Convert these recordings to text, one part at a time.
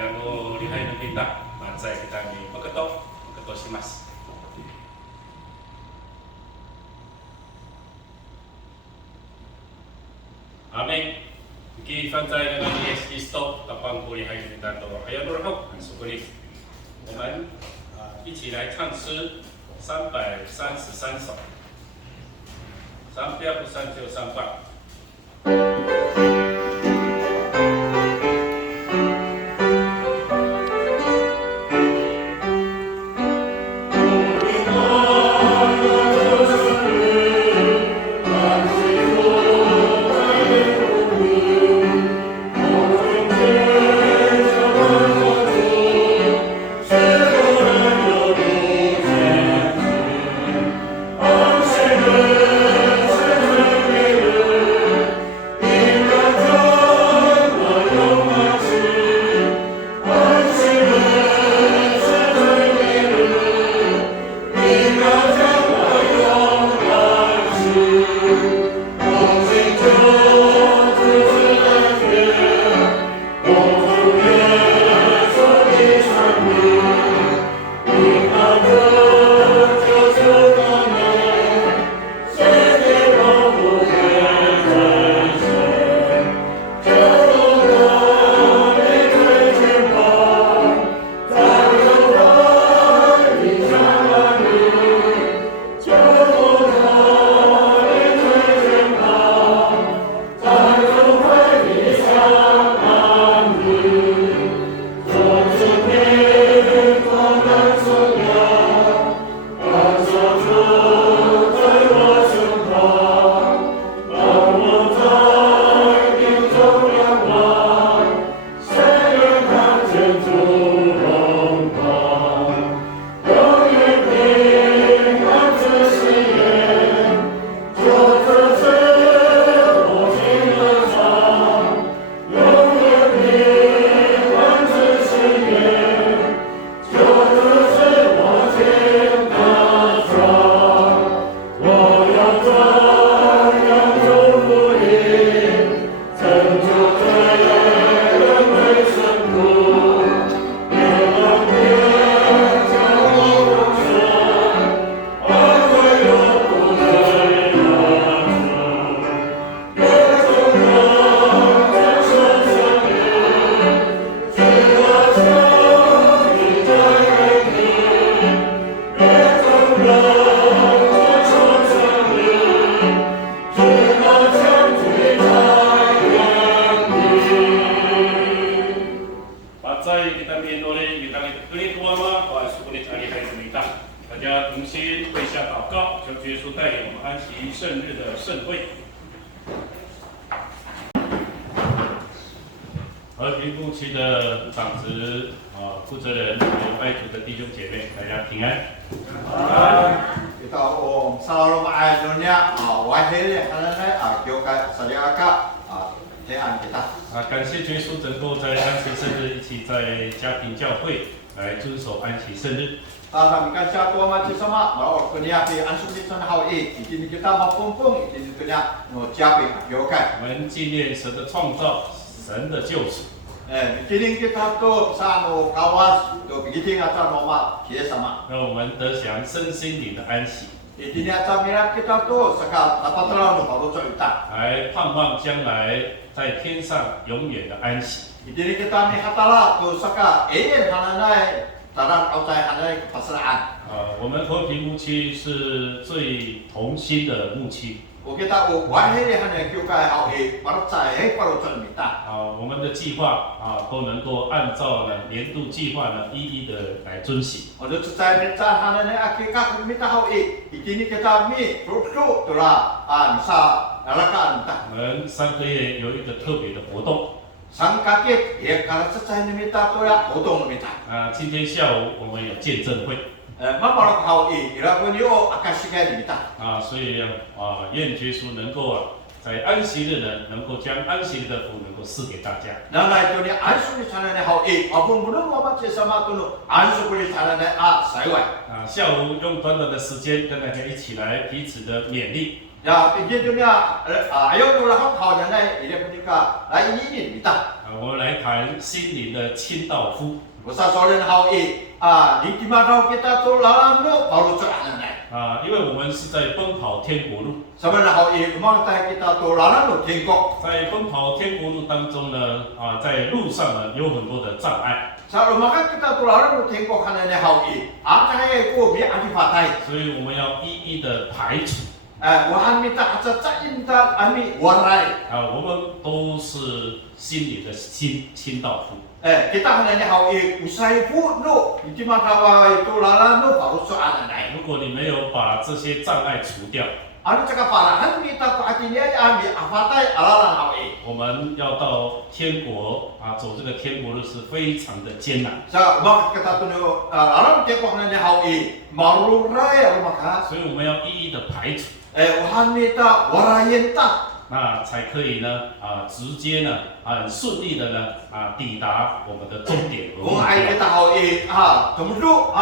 厉害的领导，在kita ni beketok si mas. Amin. Iki 放在那个 ESG Store 的帮助厉害的领导，还有多少？苏格里，我们一起来唱诗333首，333番。和平牧区的长子负责人还有拜主的弟兄姐妹，大家平安。Kita selalu dunia wahai anak 교회 사리아가 대한 kita。感谢耶稣能够在安息圣日一起在家庭教会来遵守安息圣日。Kami kasih Tuhan bersama bahwa dunia di ansur di sana hawi ini kita mampu ini dunia mencapai 교회。我们纪念神的创造，神的救赎。Kini kita tu bisa kawas tu begitu atau normal dia sama。让我们得享身心灵的安息。Ini atas minat kita tu sekarang dapat terlalu baru cerita。来盼望将来在天上永远的安息。Ini kita ni hatalah tu sekarang hanai dalam outside hanai kepasraan。我们和平牧区是最同心的牧区。kita wahai hanai 교회 hawi baru saya baru cerita。我们的计划都能够按照呢年度计划呢一一的来遵行。Untuk saya minta hanai akikah minta hawi ini kita mi terus tu lah bisa lakukan。我们3个月有一个特别的活动。3个月也kalau saya minta tu ya活动minta。今天下午我们有见证会。Mama hawi irapan yo akasihkan minta。所以愿耶稣能够在安息日呢，能够将安息日的福能够赐给大家。那itu ni ansu di sana ni hawi apun belum apa sama tu ansu di sana ni saya。下午用短短的时间跟大家一起来彼此的勉励。Ya, begitu ayo nulah hal yang lain ini punika lain ini kita. 我们来谈心灵的清道夫。 Usah soalnya hal di mana kita tu lalang no baru cakap nanti. 因为我们是在奔跑天国路， Sebenarnya hal memang kita tu lalang no tengkok. 在奔跑天国路当中呢，在路上呢有很多的障碍， Sa maka kita tu lalang no tengkok hal ada itu bi antifatai. 所以我们要一一的排除。 Wahan minta acak minta ami warai. 我们都是心里的清道夫。 Kita hanya hal usai pun no di mana itu lalang no baru cakap nanti. 如果你没有把这些障碍除掉， Anu cakap parahan kita tu artinya ami afatai alalang hal 我们要到天国走这个天国路是非常的艰难。 Sa bakit kita tu lalang tengkok hanya hal maru rai maka. 所以我们要一一的排除， Wahan minta warayen tak. 那才可以呢直接呢很顺利的呢抵达我们的终点和目 Kung ay 标。 kita hoi tumudu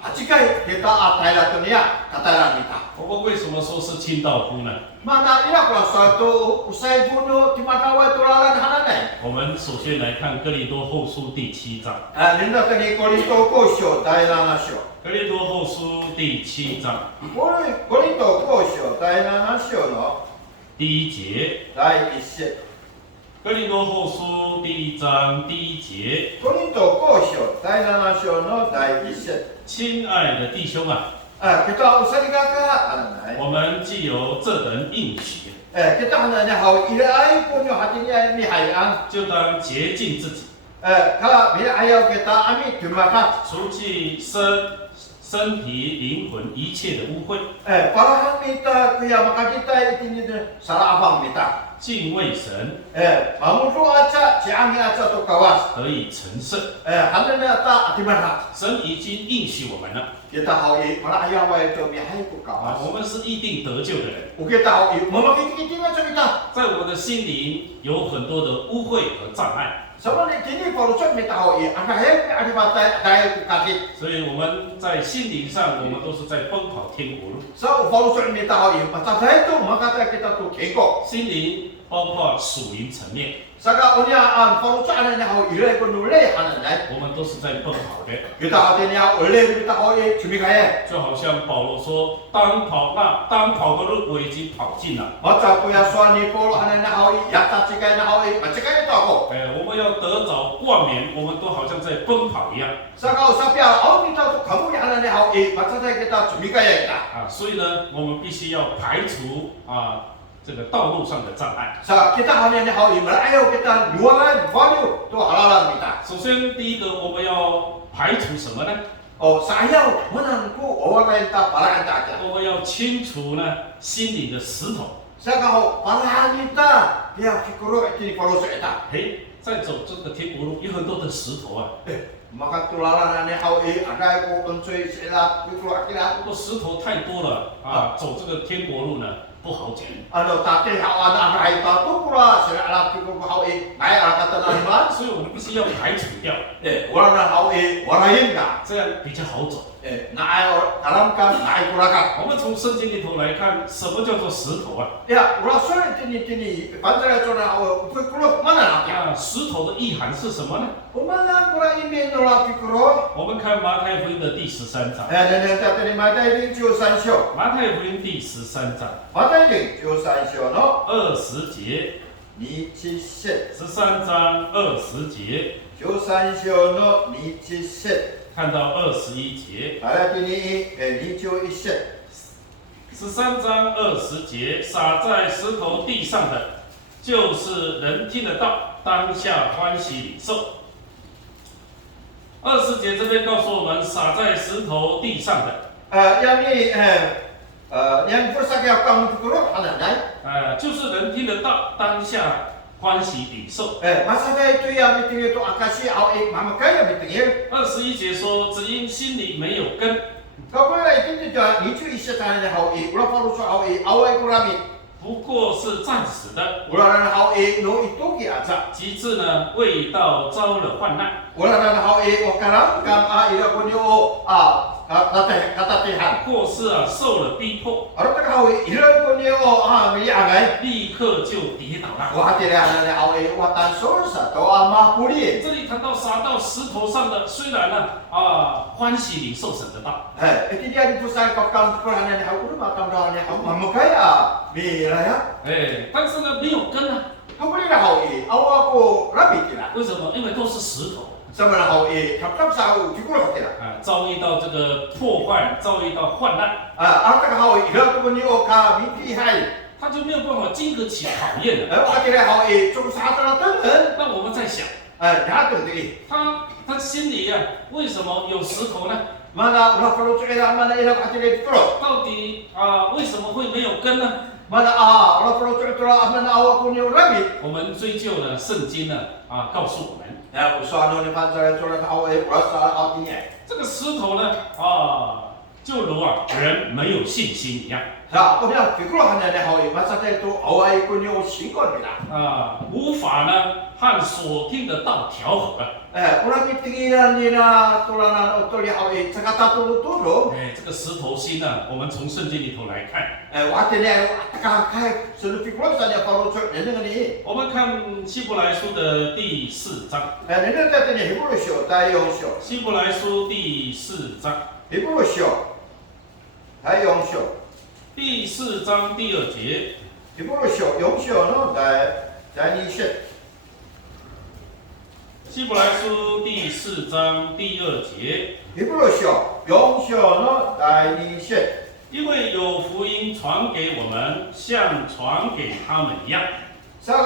hajikai kita Thailand dunia katalan kita. 我们为什么说是清道夫呢？ Mana ila ko suatu usai bunuh di mana wa tulalan hananai. 我们首先来看哥林多后书第7章。 Linda tani Korinto ko syo Thailand na syo. 哥林多后书第7章 Korinto ko syo Thailand na syo no. 第1节， Dai isi. 哥林多后书第1章第1节， Korinto ko syo Thailand na syo no dai isi. 亲爱的弟兄啊， Kita usai ka hananai. 我们既有这等应许， Kita hananya hoi ila ay punyo hatinya mi hayan. 就当洁净自己， Kalau bila ayaw kita ami tumakat. 除去身体、灵魂一切的污秽， Parahan kita kaya makakita itini salah abang kita. 敬畏神， Mamudu aja, ciangi aja tu kawas. 得以成圣。 Hananya ta atimarhat. 神已经应许我们了 Kita hoi malah ayaw wa itu mihai ku 我 kawas. 们是一定得救的人。 Kita hoi mamakiti macam kita. 在我的心灵有很多的污秽和障碍， Sama ni kini parucot kita hoi, angka hei adibatai dai ku kakit. 所以我们在心灵上，我们都是在奔跑天国路。 So parucot kita hoi, macam saya tu makata kita tu kengkok. 心灵包括属灵层面， Saka unya parucot ananya hoi ilai ku nulai hananya. 我们都是在奔跑的。 Kita hatinya ulai kita hoi cumi kaya. 就好像保罗说：“当跑的路我已经跑尽了。 Macam tu ya suami polo ananya hoi, yata cikai na hoi, macam kaya tu ako. 我们要得着冠冕，我们都好像在奔跑一样 Saka usapia, au kita tu kamu yang ananya hoi, macam saya kita cumi kaya kita. 所以呢，我们必须要排除这个道路上的障碍。 Sa kita hanya hoi, melayu kita jualan value tu halalan kita. 首先，第一个我们要排除什么呢？ Oh saya menangku orang lain tak parahan tak ada. 我们要清除呢心里的石头。 Saya kau parahan kita, dia fikru ini kalau saya. 在走这个天国路有很多的石头啊， Maka tulalan aneh hoi, ada aku unsui sila fikru akirat. 如果石头太多了走这个天国路呢不好走。 Ano tati hawan ada itu tu pula sila alat fikru hoi, naik alat kata naliman. 所以我们必须要排除掉， Orang hoi, warayin ka. 这样比较好走。 Naik dalam kan, naik kurakan. 我们从圣经里头来看，什么叫做石头啊？ Ya, rasul ini pantai cona fikru mana nak? 石头的意涵是什么呢？ Umana kura ini nolak fikru. 我们看马太福音的第13章， Dan tadi mata ini jual sansio. 马太福音第13章 Mata ini jual sansio no. 20节， Ni ciset. 13章20节， Jual sansio no ni ciset. 看到21节。 Ada ini ni jual iset. 13章20节，撒在石头地上的，就是人听得到，当下欢喜领受。20节这边告诉我们，撒在石头地上的， Yang ni yang bersakit kamu fikru ada naik. 就是人听得到，当下欢喜领受。 Masalah itu yang meeting itu akasi awak mama kaya meeting. 21节说，只因心里没有根， Kau pun itu juga ni cuy iset tanah awak, ulah perlu soal awak itu rami. 不过是暂时的， Ulah awak no itu kiaja. 其次呢，未到遭了患难。 Ulah awak okaram kam ila punyo katatihan. 或是受了逼迫， Arot ka hawi ilan ko niyo mi angay. 立刻就跌倒了。 Wahati le hanan hawi watan sorsa to ama puli. 这里谈到撒到石头上的，虽然呢欢喜领受神的道， Iti dia di pusat kau kan hanan hawi ma kam hanan hawi mamukaya mi raya. 但是呢没有根啊， Hawi la hawi awa ko rabi kira. 为什么？因为都是石头 Sama na hawi kap sa u tikulo kira. 遭遇到这个破坏，遭遇到患难， Arot ka hawi ilan ko niyo ka mi pi hai. 他就没有办法经得起考验了。 Wahati le hawi chung sa ta tengen. 那我们在想， Ya tengi. 他心里为什么有石头呢？ Mana ulah perlu cakap mana ilah hati le tikulo. 到底为什么会没有根呢？ Mana ulah perlu cakap mana awak ko niyo rabi. 我们追究呢，圣经呢告诉我们， Ya usah ni panjang curang hawi rasa artinya. 这个石头呢就如人没有信心一样 Sa udah tikulo hanya le hawi masa itu awak ko niyo singkon bila. 无法呢和所听的道调和了。 Ulah mitinginan ni na tulanan otol hawi cakap tulu. 这个石头心呢，我们从圣经里头来看， Wahati le kai selu tikulo saja perlu cakap dengan ni. 我们看希伯来书的第4章， Ni tadi Hebrew show, tayong show. 希伯来书第4章， Hebrew show, tayong show. 第4章第2节， Hebrew show, yung show no, dahil ni shit. 希伯来书第4章第2节， Hebrew show, yung show no, dahil ni shit. 因为有福音传给我们，像传给他们一样。 Sa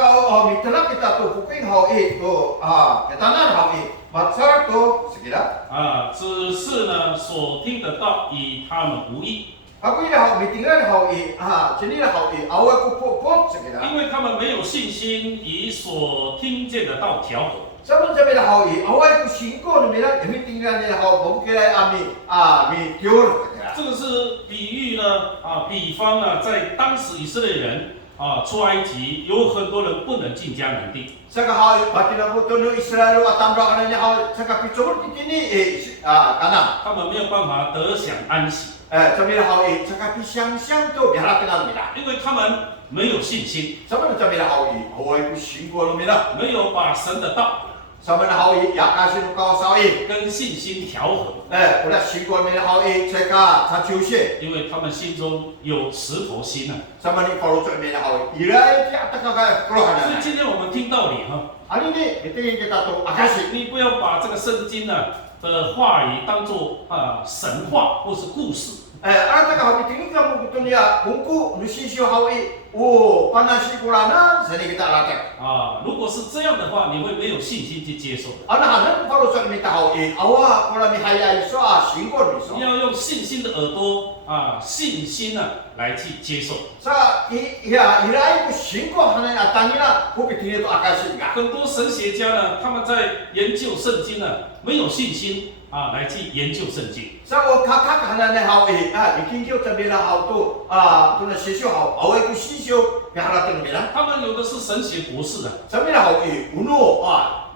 mitala kita tu buking hawi tu ketanan hawi, matsar tu segila. 只是呢所听的道与他们无异， Aku ini hawi mitingan hawi, sini lah hawi, awak ku pot segila. 因为他们没有信心与所听见的道调和。 Sama sabi lah hawi, awak ku singko ni mila, mitingan ni hawi, bukilai mi tiur segila. 这个是比喻呢比方呢，在当时以色列人出埃及，有很多人不能进迦南地， Saka hawi, bati na po no Israel at tambra ka na niya hawi, saka pichor titini kanam. 他们没有办法得享安息， Sabi lah hawi, saka pisyang tu biara kenal mila. 因为他们没有信心， Sama na sabi lah hawi, awak ku singko no mila. 没有把神的道 Sama na hawi, yakasin no kau sawi. 跟信心调和， Udah singko mila hawi, saka sa chiushe. 因为他们心中有石头心啊。 Sama ni paru cok mila hawi. Irai ti atak ka 所以 keluhan. 今天我们听道理Ani ni, mitingin kita tu akasi. 你不要把这个圣经的话语当做神话或是故事。 Ata ka hawi tingin ka mo kuto niya, kungku nusisyo hawi, panasi kurana, sani kita latak. 如果是这样的话，你会没有信心去接受的。 Anak-anak paru cok mita hawi, awak kula mi hayai so singkon 你 miso. 要用信心的耳朵信心来去接受。 Sa irai ku singko hanan atangina, ku pitingin to akasi nga. 很多神学家呢，他们在研究圣经没有信心来去研究圣经。 Sa o kakak hanan na hawi, ikingkyo tabi na haw to, to na sisyo haw, away ku sisyo, piharatan mila. 他们有的是神学博士Sabi na hawi, uno,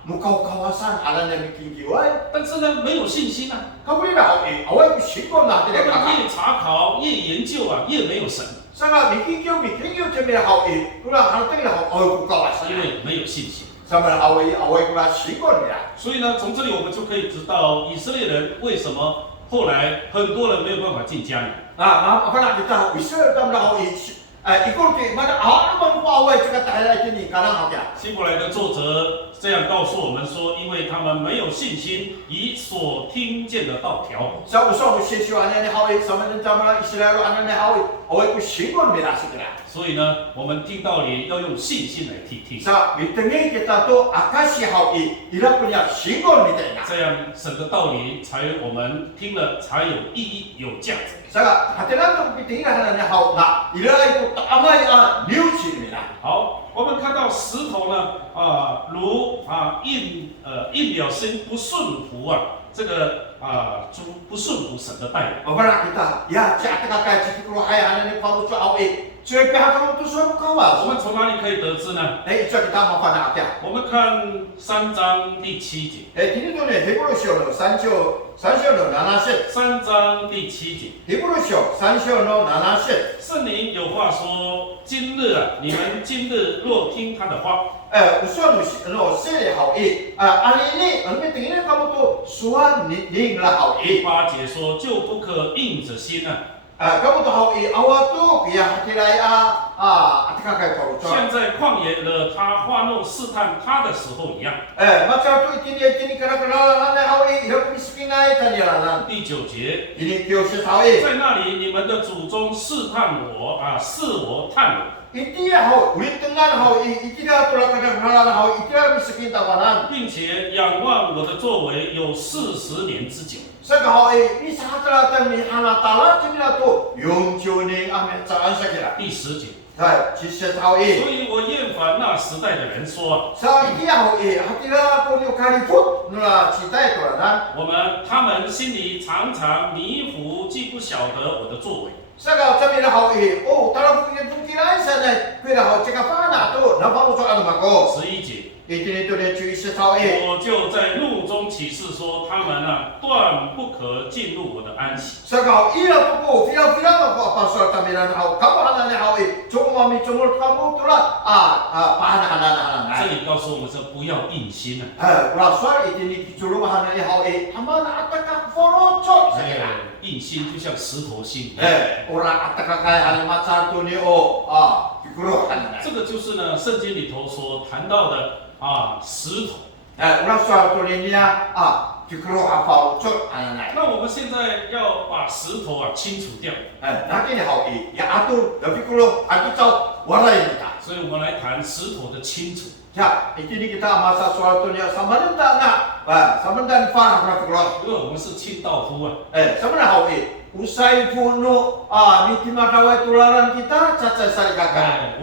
nukaw kawasan hanan na ikingkyo ay. 但是呢没有信心Kawin na hawi, away ku singko na 他 tila 们 kakak. 越查考越研究越没有神， Sa nga, ikingkyo tabi na hawi, kula haratan na haw, away ku 因 kawasan. 为没有信心。 Sabi na hawi, away ku na singko nila. 所以呢，从这里我们就可以知道以色列人为什么后来很多人没有办法进迦南。 Apa nak kita bisa tam na hawi, ikut mana ano man po away sa katahilan kini kanang hakya. 希伯来的作者这样告诉我们说，因为他们没有信心，以所听见的道调和。 Sa usaw mo sisyo hanan na hawi, sa manang na Israel hanan na hawi, away ku singko nila sigila. 所以呢，我们听道理要用信心来听。 Sa mitengin kita to akasi hawi, ila punya singko nila na. 这样神的道理才我们听了才有意义、有价值。 Sa hatilan to pitingin hanan na haw na, ila ku taamay news nila. 好，我们看到石头呢，如印表心不顺服这个不顺服神的带领。 Apa nak kita? Ya, cak teka kaya cikgu hayan hanan ni paru cu hawi, 最边个都说不高我嘛。们从哪里可以得知呢？哎，这个大麻烦哪家？我们看3章第7节。哎，今天呢，希伯来书の3章の7節。3章第7节。希伯来書3章の7節。圣灵有话说：今日啊，你们今日若听他的话， usual no se hao e ani ni anu tingin kamu tu suan ning la hao e 8节说就不可硬着心啊。 kamu tu hao e awak tu biar hati lai atika kai kau 像在旷野了他发怒试探他的时候一样。 macam tu ini kena kena la hao e hidup miskin ai tadi la 第9节， ini kau se hao e 在那里你们的祖宗试探我啊，试我探我， Itilah hau, ulit tengah hau, itilah tulah kadang halan hau, itilah miskin tawanan. 并且仰望我的作为有40年之久。 Saka hau ni sangat terlatang ni anak talat cemila tu, yung cuning amet caan sakira. 第10节， Hai, cisya hau 所以我厌烦那时代的人说， Sa itilah hau hatilah kau kaliput nula cita itu lah. 他们心里常常迷糊，既不晓得我的作为。 Saka cemila hau oh talau punya tuntirai sana, kira hau cakap mana tu, nampak muncul anu mako. 11节。 Ini tu dia cisya hau 我就在怒中起誓说，他们啊，断不可进入我的安息。 Saka ila tu fila apa soal tamilan hau, kamu hanan hau cuma mi cumur kamu tu lah pahanan. 这里告诉我们说，不要硬心啊。 Rasal ini curu hanan hau amana atakak forocok saya. 硬心就像石头心。 Orang atakak kaya hanan macam tu ni dikuruh hanan. 这个就是呢，圣经里头所谈到的石头。 Orang soal tu ni dikuruh forocok hanan. 那我们现在要把石头清除掉。 Nanti ni hau ya atur tapi kuruh atur tahu warai kita. 所以我们来谈石头的清除。 Ya, ini kita masa soal tu ni sama nenda nak, sama nenda farah nak kuruh. 因为我们是清道夫啊。 Sama nak hau usai puno miti matawai tularan kita caca sari kakak.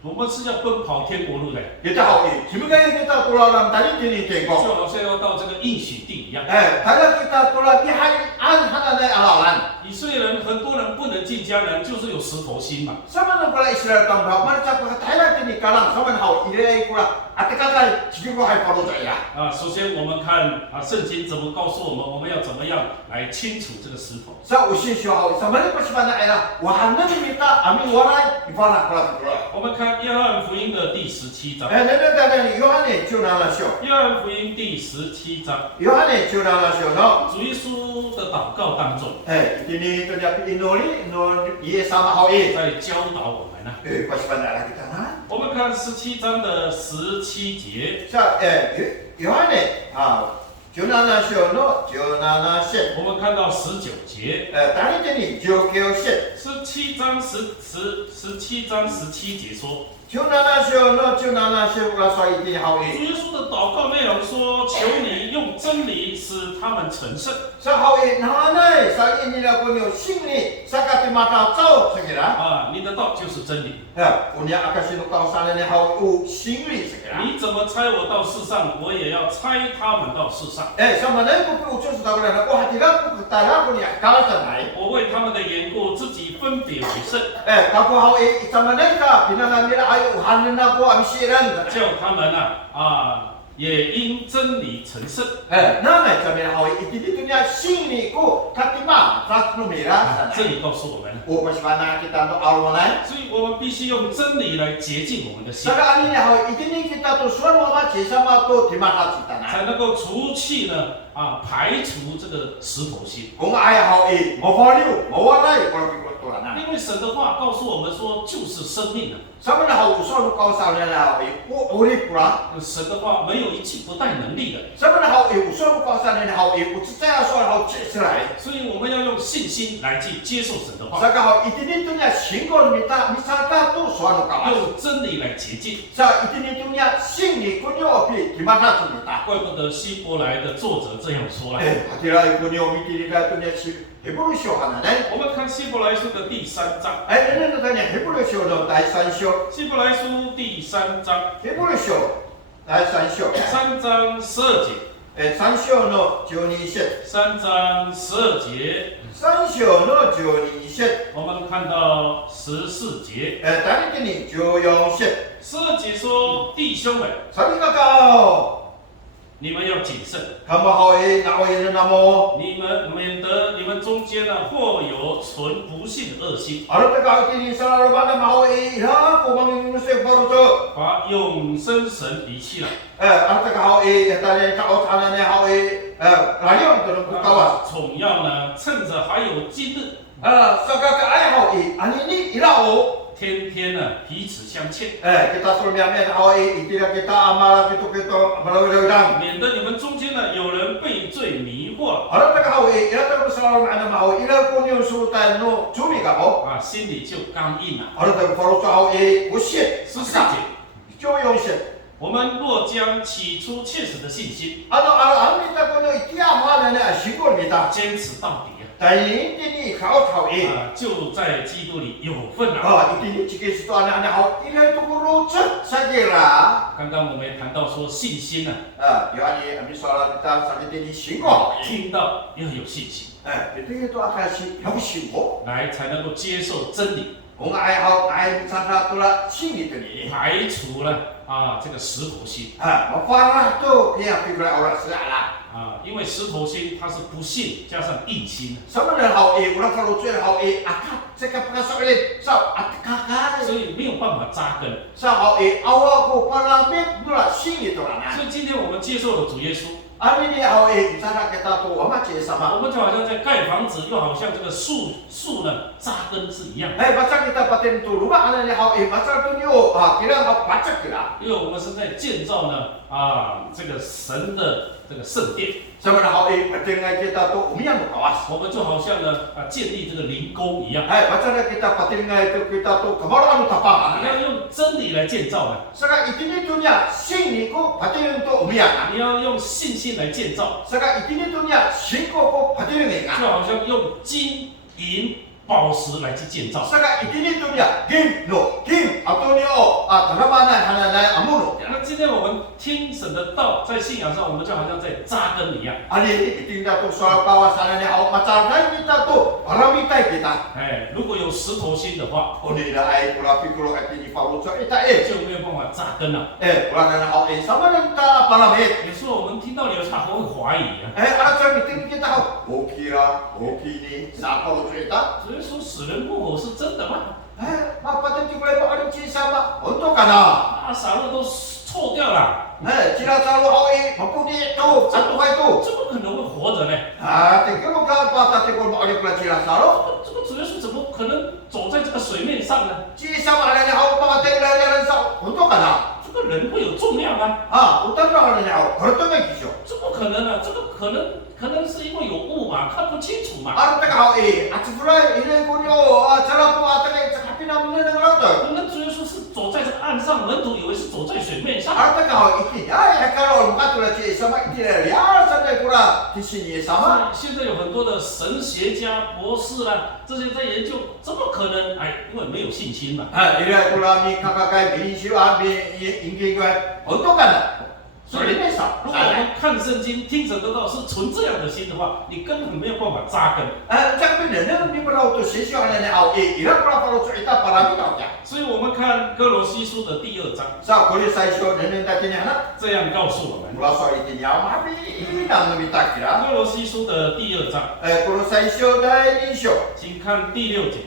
我们是要奔跑天国路的， Kita hau sebagai kita tularan tadi jadi 就 tengok. 好像要到这个应许地一样。 Kalau kita tular di hari hanan alalan. 以色列人很多人不能进迦南，就是有石头心嘛。 Sama nak pula Israel tambah mana cakap Thailand ini kalang sama nak hau ilai pula. Atak-atak cikgu hai paru saya. 首先我们看圣经怎么告诉我们，我们要怎么样来清除这个石头。 Sa usin siya hau sama ni pas mana era wahana minta amin warai ibarat pula. 我们看约翰福音的第17章。 Nene Yohane Jonah siya. 约翰福音第17章， Yohane Jonah siya no. 主耶稣的祷告当中， Ini tu dia inoli no ye sama hau 在教导我们呢。 pas mana kita na. 我们看17章的17节， Sa Yohane Jonah siya no Jonah siya. 我们看到19节。 Tadi jadi Jokyo siya. 17章17节说， Jonah siya no Jonah siya rasa ini hau 主耶稣的祷告内容说：“求你用真理使他们成圣。 Sa hau nanay sa ini na kunyo singni sa katimata tao sekira. 你的道就是真理。 Punya akasino kausalan ni hau singli sekira. 你怎么差我到世上，我也要差他们到世上。 Sama na ko ucun sa tawanan ako hatila ko tala ko niya kalasan ay. 我为他们的缘故，自己分别为圣， Kako hau sama na ka pinangamira ay uhanan na ko amsiran. 叫他们也因真理成圣。 Nanay sa mina hau itidito niya singni ko katima sa numira. 这里告诉我们， O mas mana kita no alwanay. 所以我们必须用真理来洁净我们的心， Saka ani niya hau itinin kita to suan mama sama to timata kita na. 才能够除去呢排除这个石头心。 Kung ayaw hau mawaliw, mawalay kalau pikuturan na. 因为神的话告诉我们说，就是生命啊。 Sama na hau uson kausalan na hau uri pura. 神的话没有一句不带能力的， Sama na hau uson kausalan na hau utsaya so hau chisrai. 所以我们要用信心来去接受神的话， Saka hau itinito niya singkon misaka to suan kawas. 用真理来洁净。 Sa itinito niya singni kunyo opi timata tumita. 怪不得希伯来的作者这样说了。 Hatira kunyo mitiriga to niya si Hebrew show hana na. 我们看希伯来书的第3章， Ano na kanya Hebrew show no dai san show. 希伯来书第3章 Hebrew show dai san show. 3章12节， 3章の12節。3章12节， 3章の12節。我们看到14节。第二に14節。12节说：“弟兄们， Sabi ka kao, 你们要谨慎， kamahoy na oy na mo. 你们免得你们中间呢或有存不信的恶心， Ano ta ka kini sa laro ba na mahoy ila ko mangin se paruto. 把永生神离弃了， Ano ta ka hoy tale ka o tana ne hoy rayon to no kawas. 总要呢趁着还有今日， Sa ka ay hoy ani ni ila o. 天天呢彼此相欠， Kita suruh mian hoy itira kita amara kita balaw-lawdang. 免得你们中间呢有人被罪迷惑， Ano ta ka hoy ila ta ko sa laro na mahoy ila ko ni sultan no chumi ka ho. 啊，心里就刚硬了。 Ano ta ko paruto hoy usit. 14节， 14節。我们若将起初切实的信心 kita ko no itiama na na sigol kita. 坚持到底 Dahil hindi ikaw tao 啊，就在基督里有份了。 Hindi chikis ito anak-anak ako. Ilay tumurutsot sa gira. 刚刚我们也谈到说信心呢， Yung amin soalan kita sa akin ni Shingo. 听到要有信心， Ito akasi yung Shingo. 来才能够接受真理， Kung ayaw ay sa tula Shingi ito ni. 排除了啊这个石头心 Maparah to kaya pigla oras sila. 啊，因为石头心它是不信加上硬心， Sama na hao ulang kalutso na hao akat sa kapakasok ulit sa atkakay. 所以没有办法扎根。 Sa hao awa ko palamit nula Shingi ito na. 所以今天我们接受了主耶稣， Ano ni hao sana kita to amachi sama. 我们就好像在盖房子，又好像这个树呢扎根是一样。 Baca kita patin tu rumah ana ni hao baca tu ni kira hao baca kira. 因为我们是在建造呢这个神的这个圣殿， Sama na hao patin nga kita to umiyan mo kawas. 我们就好像呢建立这个灵宫一样， Baca na kita patin nga ito kita to kamaro ano 你 tapangan. 要用真理来建造啊， Saka itinito niya sing ko patin to umiyan. 你要用信心来建造， Saka itinito niya sing ko patin 就 nga. 好像用金银宝石来去建造。 Saka itinito niya kim ato ni taramanan hananay amuno. 那今天我们听神的道，在信仰上，我们就好像在扎根一样。 Ani itinda to sa kawasan ni hao macarday kita to paramitay kita. 哎，如果有石头心的话， Uni na ay pula pikulo at ni paruso ita 就没有办法扎根了。 wala na hao sama na ta palamit. 有时候我们听到理由，他会怀疑啊。 Alam itin kita hao okay ni sa paruso ita. 所以说死人复活是真的吗？ Mapatin ko lang ano chi sama. Unto ka na. 啊，傻了都错掉了， Sila sa lo hao mapudi ito. Ato ka ito. 这不可能会活着呢。 Tingnan mo ka patate ko mo alip la sila sa lo. 这个主耶稣怎么可能走在这个水面上呢？ Chi sama ala ni hao pamatay la ni sa. Unto ka na. 这个人会有重量啊， Utan na ala ni hao. Harto na kisyo. 这不可能啊，这个可能是因为有雾嘛，看不清楚嘛。 Ano ta ka hao at fulay ilay ko niyo. Sala po ata kay sa kapinam na ng lauto. 那主耶稣是走在这个岸上，门徒以为是走在水面上。 Ano ta ka hao iki. Ay karon makatula chi sama itira. Ya sa na kura tisini sama. 现在有很多的神学家、博士啦，这些在研究，怎么可能？哎，因为没有信心嘛。 Ira kula mi kakakay binisyo abi ingi ko. Unto ka na. 所以，如果我们看圣经、听神的道是存这样的心的话，你根本没有办法扎根。 Sabi na ni mo raw to sisyo ala ni hao ira para para sa ita para mi daw ya. 所以我们看哥罗西书的第2章， Sa kuli sa isyo nenen dati niya na. 这样告诉我们： Mula sa iti niya mabi inang namitakira. 哥罗西书的第2章， Kuli sa isyo dahil isyo. 请看第6节，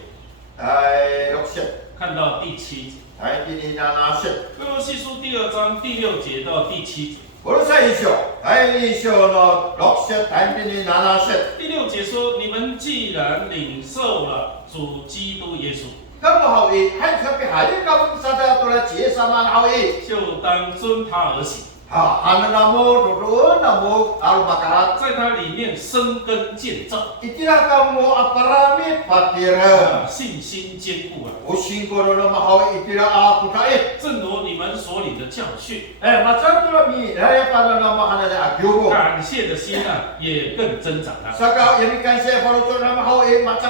Ay lokset. 看到第7节。 Ay kininaset. 哥罗西书第2章第6节到第7节。 Kuli sa isyo dahil isyo no lokset ay kininaset. 第6节说：你们既然领受了主基督耶稣， Kamu hawi hay sabi hari kamu sada tula chi sama hawi. 就当遵他而行， Ano na mo doon na mo almakarat. 在他里面生根建造， Itira kamu aparami patira. 信心坚固啊。 Using ko no mahawi itira ako kait. 正如你们所领的教训， Macam tu lah mi raya pada nama hana da agyogo. 感谢的心啊也更增长了。 Saka yang ikan saya baru tu nama hawi macam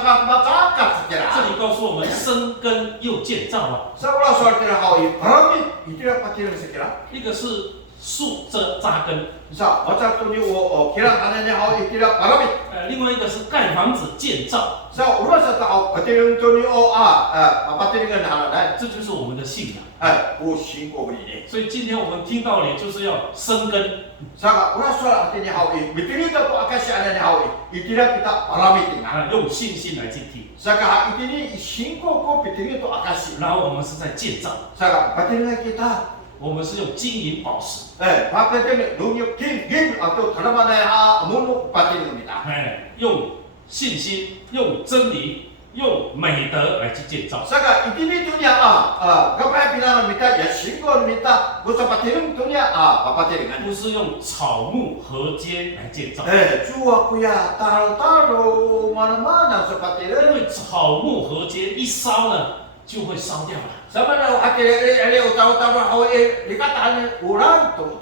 sekira. 这里告诉我们生根又建造啊， Sa wala soal tira hawi parami itira patira sekira. 一个是树这扎根， 자, 어차피 기랑 하나님 하오 기랑 바람이. 另外一个是盖房子建造， 자, 우리서 또 버티는 돈이 버티는 하나는 这就是我们的信仰。 그 신고리니. 所以今天我们听到了，就是要生根， 자, 우리서 하더니 하오 밑에도 또 아까시 하나님 하오 이기랑 기타 바람이 띵아. 用信心来接替， 자, 이들이 신고고 밑에 또 아까시. 然后我们是在建造， 자, 버티는 기타. 我们是用金银宝石， 바깥에는 농협 또 드라마에 문목 버티는 겁니다. 用信心、用真理、用美德来去建造。 Saka itini dunia kapay pinangan mita ya singkon mita gusto patirin dunia papatiringan. 不是用草木合接来建造， Juwa kuya taro mana-mana sa 因 patirin. 为草木合接一烧呢就会烧掉了。 Sama na ali utaw-utaw hawa likatan uran to.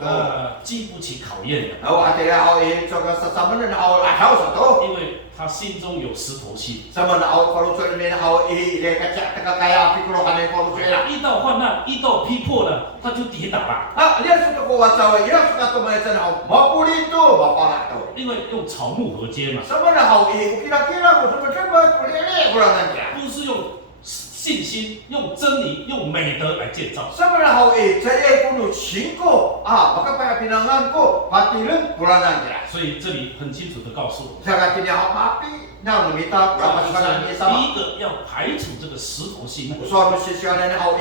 经不起考验的， Atire hawa choka sa sama na hawa house to. 因为他心中有石头心。 Sama na hawa palusoy ni hawa ile kaca kaya pikro kanay palusoy la. 遇到患难、遇到逼迫呢，他就跌倒了， Liya sa ko wasawa iya sa katumayan hawa mapulito mapala to. 因为用草木合接嘛， Sama na hawa ukira-kira ko sa kulele kurangan niya. 不是用信心、用真理、用美德来建造。 Sama na hawa saya kuno singko makapaya pinangan ko patirin kurangan niya. 所以这里很清楚的告诉我 Sa katin niya hawa mapi na lumita 们， kurang 第 masukan niya sama. 一个要排除这个石头心， Usaha sisiyanan niya hawa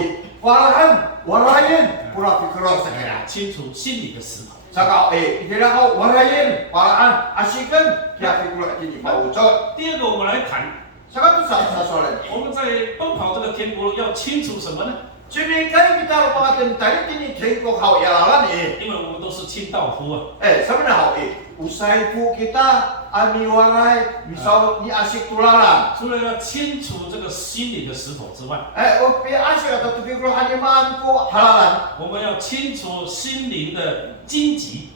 warayan pura pikro sa kanya. 清除心里的石头。 Saka itira hawa warayan paraan asikan kaya pikro at hindi mautot. 第二个，我们来谈， Saka to sa solan. 我们在奔跑这个天国路要清楚什么呢？ Sini kayo kita lupakan tayo tini ko hawa yalalan 因为我们都是清道夫啊， sama na hawa usay po kita ami waray misaw ni asik tularan. 除了要清除这个心里的石头之外， Pi asik at tupikro haniman ko halalan. 我们要清除心灵的荆棘。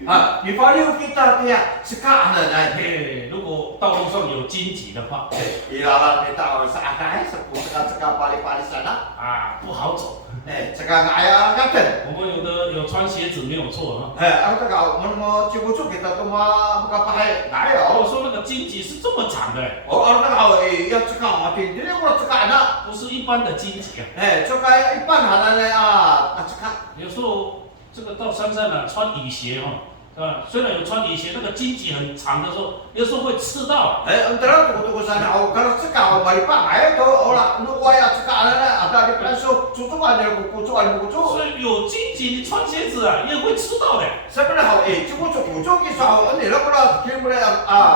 Ipaliw kita tiya sika ananay. 如果道路上有荆棘的话， Ilalan kita sa akay sa sika pali-pali sana. 不好走。 Saka ngaya katen. 我们有穿鞋子没有错啊。 Ang taga mo chibucho kita tuma makapahay 我 nayo. 说那个荆棘是这么长的， O ang taga ya sika matin dili mo sika na. 不是一般的荆棘啊。 Saka ipan halanay at sika. 有时候这个到山上呢，穿雨鞋虽然有穿雨鞋，那个荆棘很长的时候，有时候会刺到。 Ang tara tuko sana ako kar sika malipa ay to ora nuway at sika na ada di planso tutuan ni kukutuan mo 所以有荆棘，你穿鞋子也会刺到的。 Sabi na ako chibucho kucho ki sa ako nila pala kimbre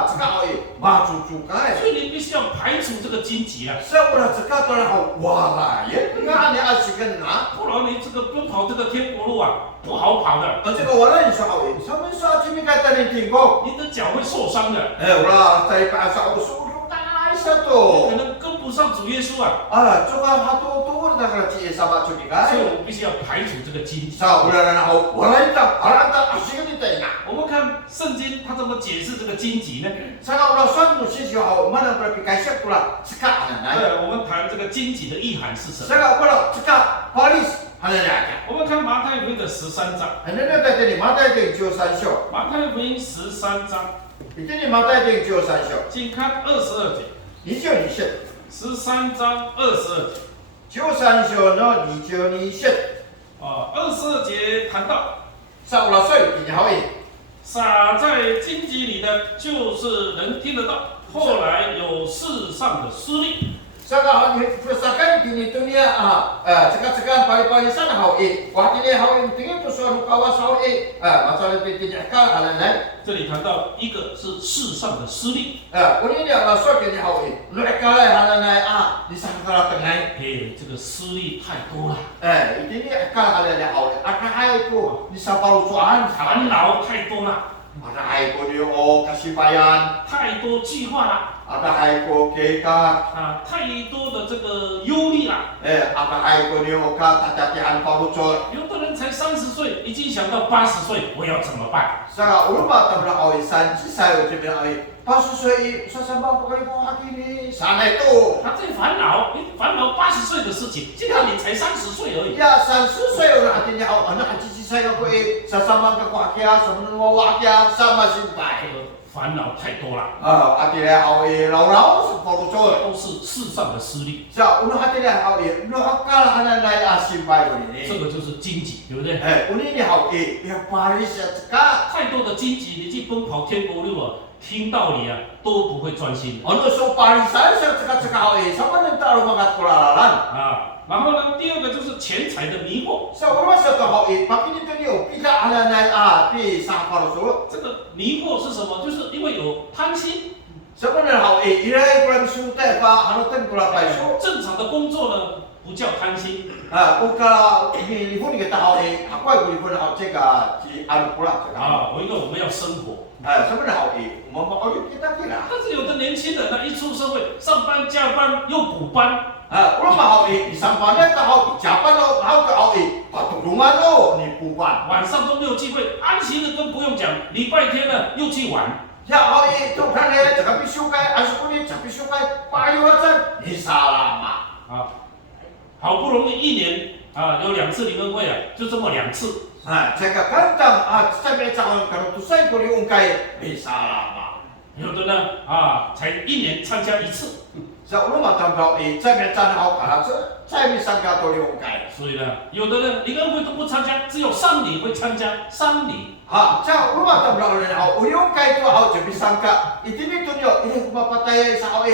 sika ako machuchuka. 所以你必须要排除这个荆棘啊， Sabi na sika to na ako wala yan nga ni asikan na. 不然你这个奔跑这个天国路啊，不好跑的， Ang sika wala ni sa ako sabi sa chimi ka tanin tingko. 你的脚会受伤的， Wala tayo pa sa ako suru tayo sa 可 to. 能跟不上主耶稣啊。 Tsaka hato tuwod na kala chiya sa chumi 所以 ka. 我们必须要排除这个荆棘。 Sa wala na ako wala ita para ta asikan ni tayo na. 我们看圣经，它怎么解释这个荆棘呢？ Saka wala san no sisyo ako manang prapikasya pula sika na. 对，我们谈这个荆棘的意涵是什么？ Saka wala sika palis hananya. 我们看马太福音的13章， Ano na tayo ni matay kay Diyos sa siyo. 马太福音13章， Ito ni matay kay Diyos sa siyo. 请看22节2020. ，13章22节。 Diyos sa siyo no 2020. 22节谈到 Sa wala soy kinyawi. 撒在荆棘里的，就是能听得到，后来有世上的施力。 Saka sakan dinito niya saka pali-pali sana hawi. Wati niya hawi tingin to sa kawas hawi. Masalah tinya ka halanay. 这里谈到一个是世上的施力， Kunin niya la soy kanya hawi. Lo ekala halanay di sa kala tengay. 这个施力太多了， Ini ekala halanay hawi. Akahay ko di sa parusuan 烦恼太多了， Akahay ko niyo kasibayan. 太多计划了， Akahay ko keka. 太多的这个忧虑了。 Akahay ko niyo tatatihan parusuan. 有的人才30岁，已经想到80岁我要怎么办？ Sa ulma tabla hawi san si sayo tibi hawi. 80岁sa sambang pagkalipo akin sanay to. 他在烦恼80岁的事情，现在你才30岁而已。 Ya 30 岁na atin niya ano atisi sayo ko sa sambang kakwakia sa manwawakia sa masimpay. 这个烦恼太多了， Atin niya law sa pagkusoy. 都是世上的私利， Sa uno atin niya no akal hananay asimpay ko 这 ni. 个就是荆棘，对不对？ Uni ni ya paris ya tsaka. 太多的荆棘，你去奔跑天国路啊，听道理啊，都不会专心 Ano so parisan sa tsaka sa managtaro mga kulalalan. 啊。然后呢，第二个就是钱财的迷惑， Sa uno sa to pakinito niyo pika hananay pi sa paruso. 这个迷惑是什么？就是因为有贪心。 Sa manang iray ko lang sunta pa ano tan ko la pa iso. 正常的工作呢，不叫贪心， Kung ka ilipon kita ako ay ilipon ako tsaka si ano ko lang tsaka. 啊，因为我们要生活。 Sa manang umama kita kila. 但是有的年轻人呢，一出社会，上班加班又补班， Ulo ma isang panet ako Japan o ako patulungan o ni pupan. 晚上都没有机会，安息日更不用讲，礼拜天呢又去玩。 Ya ako ito kanya tsaka pisukay aso ko ni tsaka pisukay payuhatan ni salama. 啊，好不容易一年啊有2次灵恩会啊，就这么2次。 Tsaka kantang sa may tsaka karutusay ko yung kay ni salama. 有的呢啊，才1年参加1次， Sa ulo matambaw sa may tsaka ako karat sa may sangka to yung kay. 所以呢，有的人灵恩会都不参加，只有丧礼会参加丧礼。 Sa ulo matambaw na ako yung kay to ako sa bisangka. Itinito niyo ini kumapatay sa ako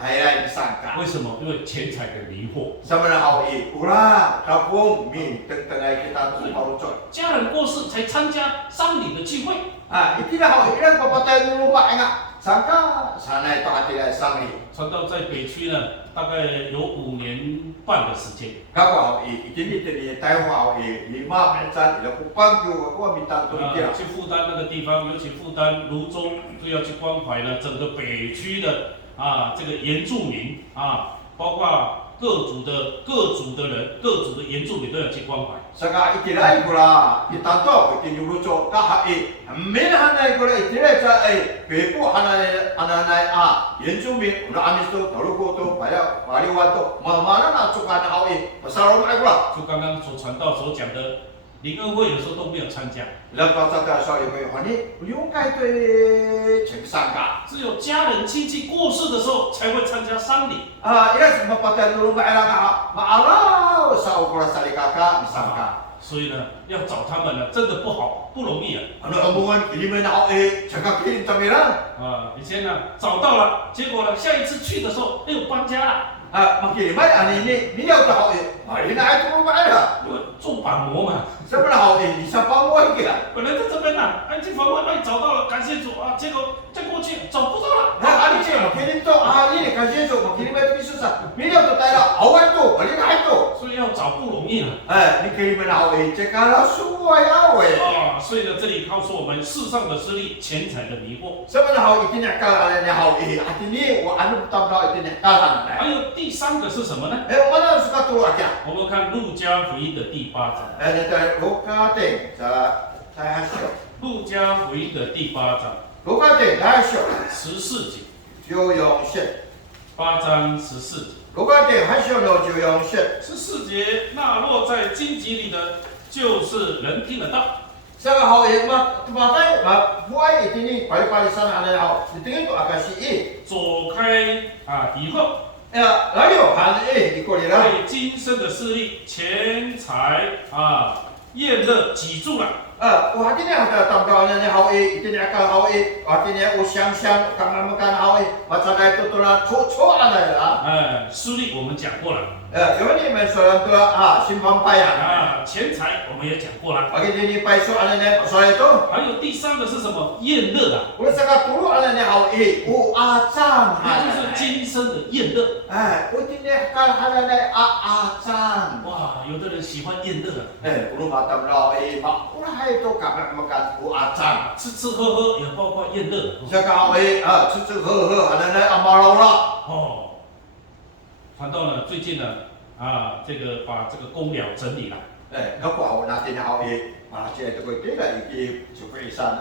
kaya bisangka. 为什么？因为钱财的迷惑。 Sa mana ako ura kapong mi tengtengay kita to parucot. 家人过世才参加丧礼的聚会， Itina ako ilang papatay ng lupa nga. Sangka sana ito atila sangi. 传道在北区呢，大概有5年半的时间。 Kako ako itinito ni tayo ako 5 minsan ila kupang yung ako mitang 去负担那个地方，尤其负担泸州，就要去关怀呢整个北区的这个原住民包括各族的人、各族的原住民都要去关怀。 Saka itilay ko la itanto itinurucho ka minhanay ko la itilay sa pepo hananay yenjumi una amis to tarugo to paya pariwan to mamana na tsuka na ako pasaro na ko la. 就刚刚所传道所讲的，灵恩会有时候都没有参加， Lepas sa sorry ko hani yung kay to cheksangka. 只有家人亲戚过世的时候才会参加丧礼。 Yes mapatay no maala maaraw sa okra sa likaka bisangka. 所以呢，要找他们呢，真的不容易啊。 Ano amungan ilimen ako tsaka kilim tamiran. 以前呢找到了，结果呢下一次去的时候，搬家了， Makilimay ani ni niyaw ta ako mali na ito mo maala. 因为做板模嘛。 Sa mana ako isa pa mo kila. 本来在这边呢，去访问，找到了，感谢主啊，结果再过去找不到了。 Ano siya makilim to ini kasi so makilimay to Isusa. Niyaw to tayo awan to mali na ito. 所以要找不容易啊。 Ni kilimen ako tsaka suway awe. 所以呢，这里告诉我们世上的私利、钱财的迷惑。 Sa mana ako itinakal ani ako atini wa ano tawag itinakal na. 还有第3个是什么呢？ Ano suka to akya. 我们看路加福音的第8章。 Ito lokate sa hasyo. 路加福音的第8章 Lokate hasyo. 14节조용실. ，8章14节。 lokate hasyo no 조용실. 14节，那落在荆棘里的，就是人听得到。 Sa ako tumatay buhay itini pali-palisan ano ako. Itingin ko agasi 走开以后， layo han ikolira. 被今生的势力、钱财厌乐挤住了。 Hatini ang tamdawan niya ako itini akal ako hatini usyang-syang kamamakan ako matsanay tutula cho ano nila. 私利我们讲过了。 Yun may solan to simbampayan. 钱财我们也讲过了。 Pag hindi paiso ano niya solan ito. 还有第3个是什么？厌乐啊， Ula sa katuro ano niya ako uatang. 也就是今生的厌乐。 Utini akal ano niya aatang. 哇，有的人喜欢厌乐Ulo matamlaw ula ito kamamakan uatang. 吃吃喝喝也包括厌乐。 Sa ka ako ano niya amaraw la. 传道呢，最近呢，这个把这个公寮整理了。Ngaku awak nanti ni awak macam itu kau tidak iki sepesan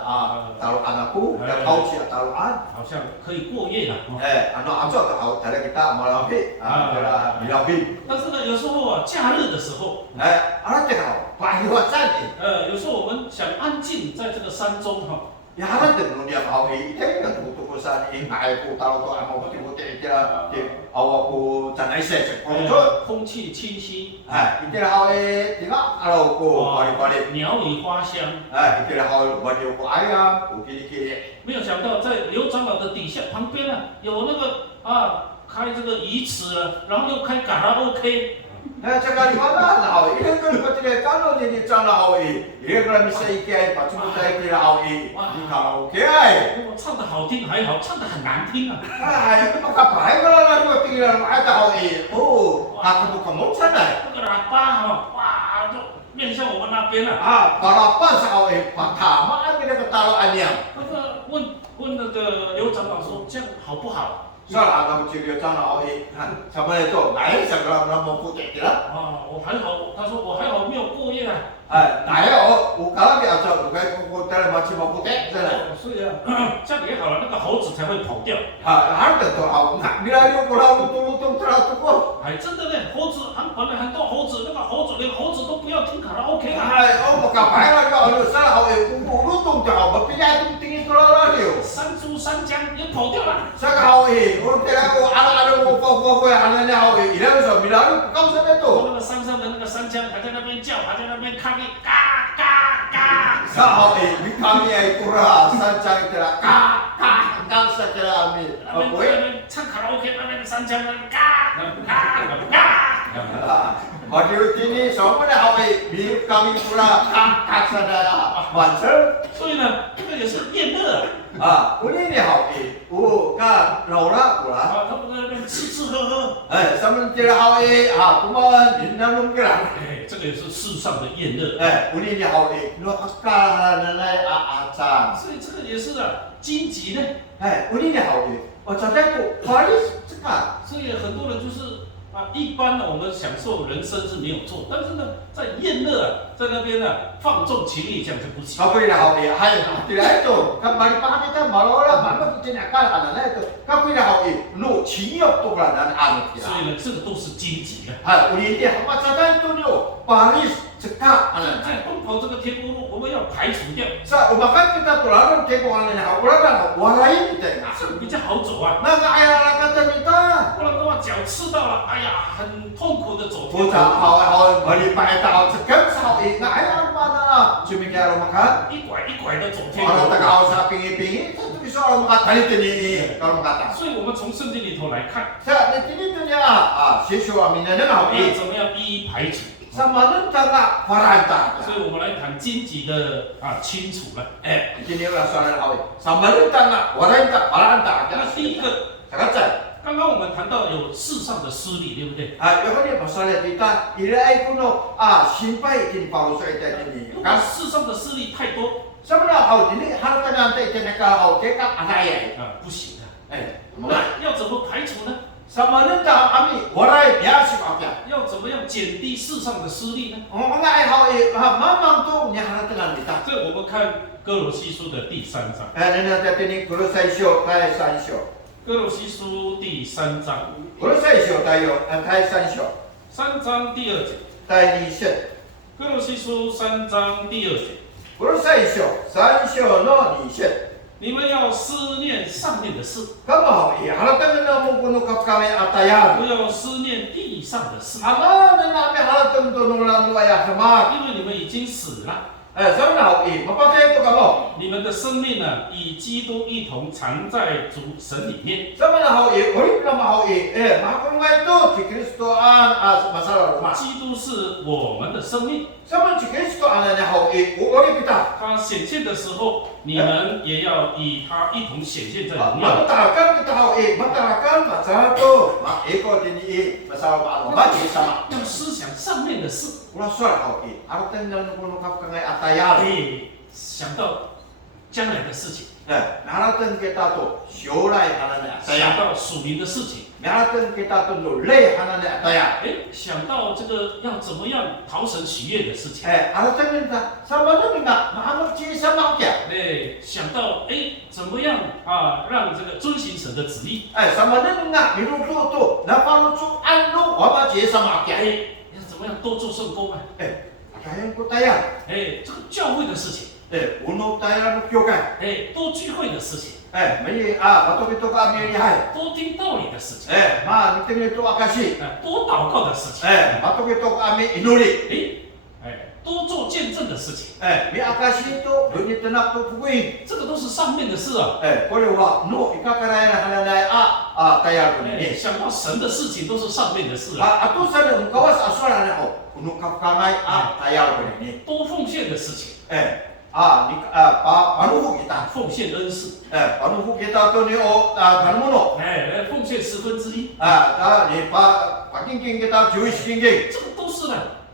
taruh anakku dah tahu siapa taruhan. 好像可以过夜了。anak abang awak tadi kita malam ni, kita bilang ni. 但是呢，有时候啊，假日的时候， anak cakap, pagi wajan ni. 有时候我们想安静在这个山中哈， Ya anak tu dia awak ni, kita kan tu pesan ini aku tahu tu amak putih-putih kita awak ku canai ses. 空气清新， kita awak tengok kalau ku balik-balik. 鸟语花香。 kita awak balik ku ayam, ku kiri-kiri. 没有想到在刘长老的底下旁边呢，有那个开这个鱼池了，然后又开卡拉 OK。 cakap di mana lah awak? Ini kan betul kalau ni cakap awak ini, ini kalau misalnya ikai, macam tu saya kira awak ini, di karaoke ay. 我唱的好听还好，唱的很难听啊。Itu kapai kalau nak buat tinggal ada awak ini. Oh, aku bukan mau sana. 那个喇叭哈，哇，就面向我们那边了。Para apa sah awak ini? Pertama kita ketaruh aniam. 那个问那个刘长老说，这样好不好？ Soal anak kecil dia cakap awak ini, sama itu, naik segala nama putih tidak? 我还好，他说我还好没有过夜啊。 naik oh, kalau dia cakap, bukan putih macam putih sana. 所以这样也好了，那个猴子才会跑掉。 ada tu awak nak bila dia kurang lutung teratur pun. 真的呢，猴子本来很多猴子，那个猴子连猴子都不要听卡拉 OK 啊。 oh, kapai lah kalau salah awak ini, lutung jauh, berpindah itu tinggi terlalu dia. 山猪山江也跑掉了。 Saya awak ini, orang tidak ada apa-apa anaknya awak ini, dia bisa bilang kau sana tu. 那个山上的那个山羌还在那边叫，还在那边抗议，嘎嘎嘎。 Sa awak ini, kami ay kurang, sancang tidak, kau saja kami. 那边唱卡拉 OK，那边的山羌那边嘎嘎嘎。 Audio ini semua awak ini, kami kurang, saja macam. 所以呢，这个也是宴乐 ini ni awak ini, kan laura kurang. 他们在那边吃喝。 sementara awak ini, cuma di dalam gerak. 这个也是世上的宴乐。 ini ni awak ini, lu akal nilai acan. 所以这个也是荆棘呢。 ini ni awak ini, macam tu, paling cekat. 所以很多人就是一般呢，我们享受人生是没有错，但是呢，在宴乐在那边放纵情欲，这样就不行。 Kau pilih awak ini, tidak itu. Kan balik pakai kita malu lah, mana kita nak kalah anak itu. Kau pilih awak ini, lu cium tu lah dan anak 所 kita. 以呢，这个都是荆棘啊。 ini dia macam tu ni, paling cekat anak. 在奔跑这个天国路，我们要排除掉， Sa umakan kita tu lalu tengok anak orang warai kita nak. 这个比较好走啊。 Nak ayah kata kita. 不然的话，脚刺到了，哎呀，很痛苦的走天 Putar 路， awak balik pakai tahu cekat awak ini. Nak ayah mana lah, cuma kita orang makan. 一拐一拐的走天 Orang 路。 tak kau sa pingi-pingi, tu bisa orang makan tadi tu ni kalau makan. 所以我们从圣经里头来看， Sa ini tu dia, sesuatu aminan awak 要 ini. 怎么样一一排除。 Sama nun tengah paranta. 所以我们来谈荆棘的清楚了。 Ini orang soalan awak. Sama nun tengah paranta. 那第一个， Cakap. 刚刚我们谈到有世上的私利，对不对？ Yang ni masalah kita, ilai kuno simpai kini paru saya ini. 如果 Kan 世上的私利太多， sebenarnya awak ini harta nanti kita awak kita anak ya. 不行的。 Mulai. 那要怎么排除呢？ Sama nun tengah kami warai biasa awak. 要怎么样减低世上的私利呢？ Mengenai awak memang tu ni harta kita. 这我们看哥罗西书的第3章。 Ini nanti ini guru saya show, saya show. 哥罗西书第3章， Guru saya show tayo, saya show. 3章第2节。 Tayo ni show. 哥罗西书3章第2节， Guru saya show no ni show. 你们要思念上面的事， Kamu harta na mo kuno kami atayan. 不要思念地上的事， Ama na namin harta to nung lang luaya sama. 因为你们已经死了， Sabi na mapatay ito kamo. 你们的生命呢，与基督一同藏在主神里面。 Sabi na ulit na makulungay ito si Kristo ang masalah rumah. 基督是我们的生命， Sabi si Kristo ang ulit kita. 他显现的时候，你们也要与他一同显现在荣耀。 Matarakan kita matarakan masalah to. Iko din masalah bagi sama. 要思想上面的事， Ulah suara harta na kuno kami atayan. 想到将来的事情。 하나님 kita tu shorai 하나님 想 ataya. 到属灵的事情， 하나님 kita tu nolai hananan ataya. 想到这个要怎么样讨神喜悦的事情， Hananin kita sama na nga maamot si sama kya. 想到怎么样让这个遵行神的旨意， Sama na nga minuto tu napaluto ano wama si sama kya. 要怎么样多做圣工啊， Kaya ko tayo. 这个教会的事情， Uno tayo ng kyokan. 多聚会的事情， May bato ito kami lihay. 多听道理的事情， Mitin ito akasi. 多祷告的事情， Bato ito kami inuli. 多做见证的事情， May akasi ito, bunyi tenak to puguin. 这个都是上面的事啊。 Kole wa no ikakaraya na hananay tayo ko ni. 想到神的事情都是上面的事啊， Ato sa nung kawas aswala na ko. Kuno kapkamay tayo ko ni. 多奉献的事情， Panuho kita. 奉献恩赐， Panuho kita to ni o panuno. 奉献1/10， Ni pakingking kita Jewish kingking. 这个都是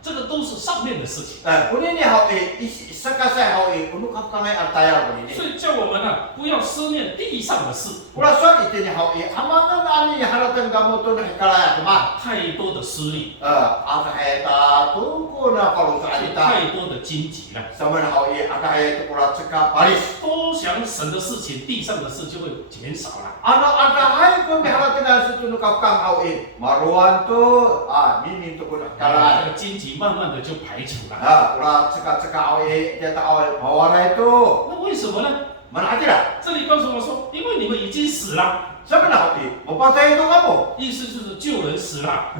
这个都是上面的事情。 Kunin ni hao isa ka sa hao kuno kapkamay tayo ko ni. 所以叫我们不要思念地上的事， Kula swan ito ni hao amanan ani haratan gamoto na hikalaya kuma. 太多的私利， Akaheta tuko na palusa alita. 太多的荆棘了。 Sama na hao akaheta kula tsaka paris. 多想神的事情，地上的事就会减少了。 Ano akahay ko may haratan na sa tuno kapkang hao maruan to minin to ko na 这 hikalaya. 个荆棘慢慢的就排除了。 Kula tsaka hao deta hao mawaray to. 那为什么呢？ Manatira. 这里告诉我说，因为你们已经死了， Sama na hao mapatay ito ka mo. 意思就是救人死了，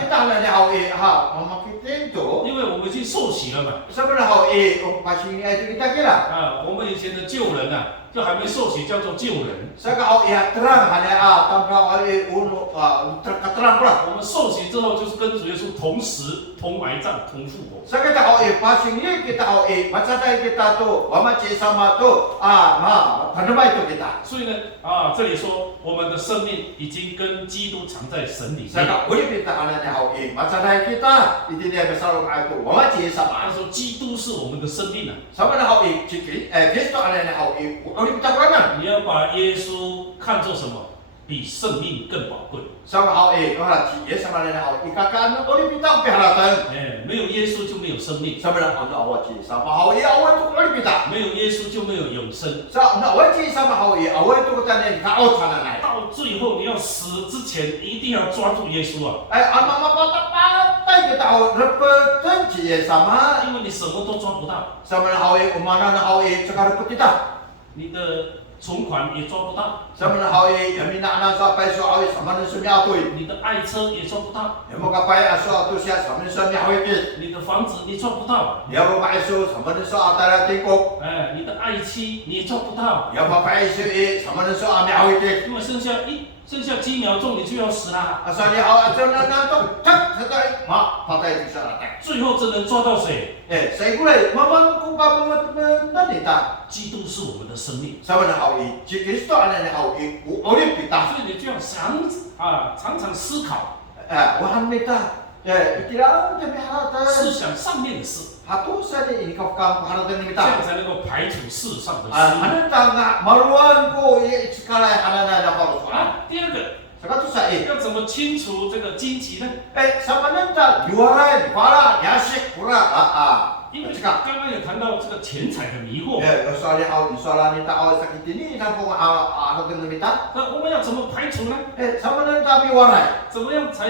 Kita na ni hao mamakitin to. 因为我们已经受洗了嘛。 Sama na hao pasing ito kita kira. 我们以前的救人就还没受洗叫做救人， Saka hao terang hanya tangkao uno terang pula. 我们受洗之后就是跟主耶稣同死、同埋葬、同复活。 Sa kita hao pasing kita hao macatay kita to wamachi sama to panamay to kita. 所以呢，这里说我们的生命已经跟基督藏在神里面。 Saka uli kita ana ni hao macatay kita iti niya besalong ay to wamachi 他 sama. 说基督是我们的生命 Sama na hao Kristo ana ni hao uli kita kurangan. 你要把耶稣看作什么？比生命更宝贵。 Sama hao yes sama na hao ikakan uli kita piharatan. 没有耶稣就没有生命， Sama na awachi sama hao away to uli kita. 没有耶稣就没有永生。 Sa awachi sama hao away to kutanin kaot hananay. 到最后你要死之前，一定要抓住耶稣啊， Mapatay kita hao repetan si sama. 因为你什么都抓不到， Sama na hao umana na hao sekarang kita. 你的存款也抓不到， Sama na hao yamin na anan sa peso hao sama na sumya atoy. 你的爱车也抓不到， Yamo kapay aso ato siya sama na sumya hao kit. 你的房子你抓不到， Yamo ka iso sama na sa atara tingkok. 你的爱妻你也抓不到， Yamo ka iso sama na sa ami hao kit. 因为剩下几秒钟你就要死啦， Asa ni hao ato na nato tak satay patay ti sa atak. 最后只能抓到谁？ Sa igulay maman ko pa nanita. 基督是我们的生命， Sama na hao si Kristo ana ni hao ulit kita. 所以你就要常常思考， Wahan mita. Ikiraan kami haratan. 思想上面的事， Hato sa ni ikapkang haratan 这 kita. 样才能够排除世上的事。 Ano nga maruan ko ikalay hanana na parusuan. 第二个， Saka to sa 要怎么清除这个荆棘呢？ sa mananta yuwaray para yasik pura 因为刚刚有谈到这个钱财的迷惑， Usali hao isala ni tao sa kitini na po haratan kita. 那我们要怎么排除呢？ Sa mananta yuwaray. 怎么样才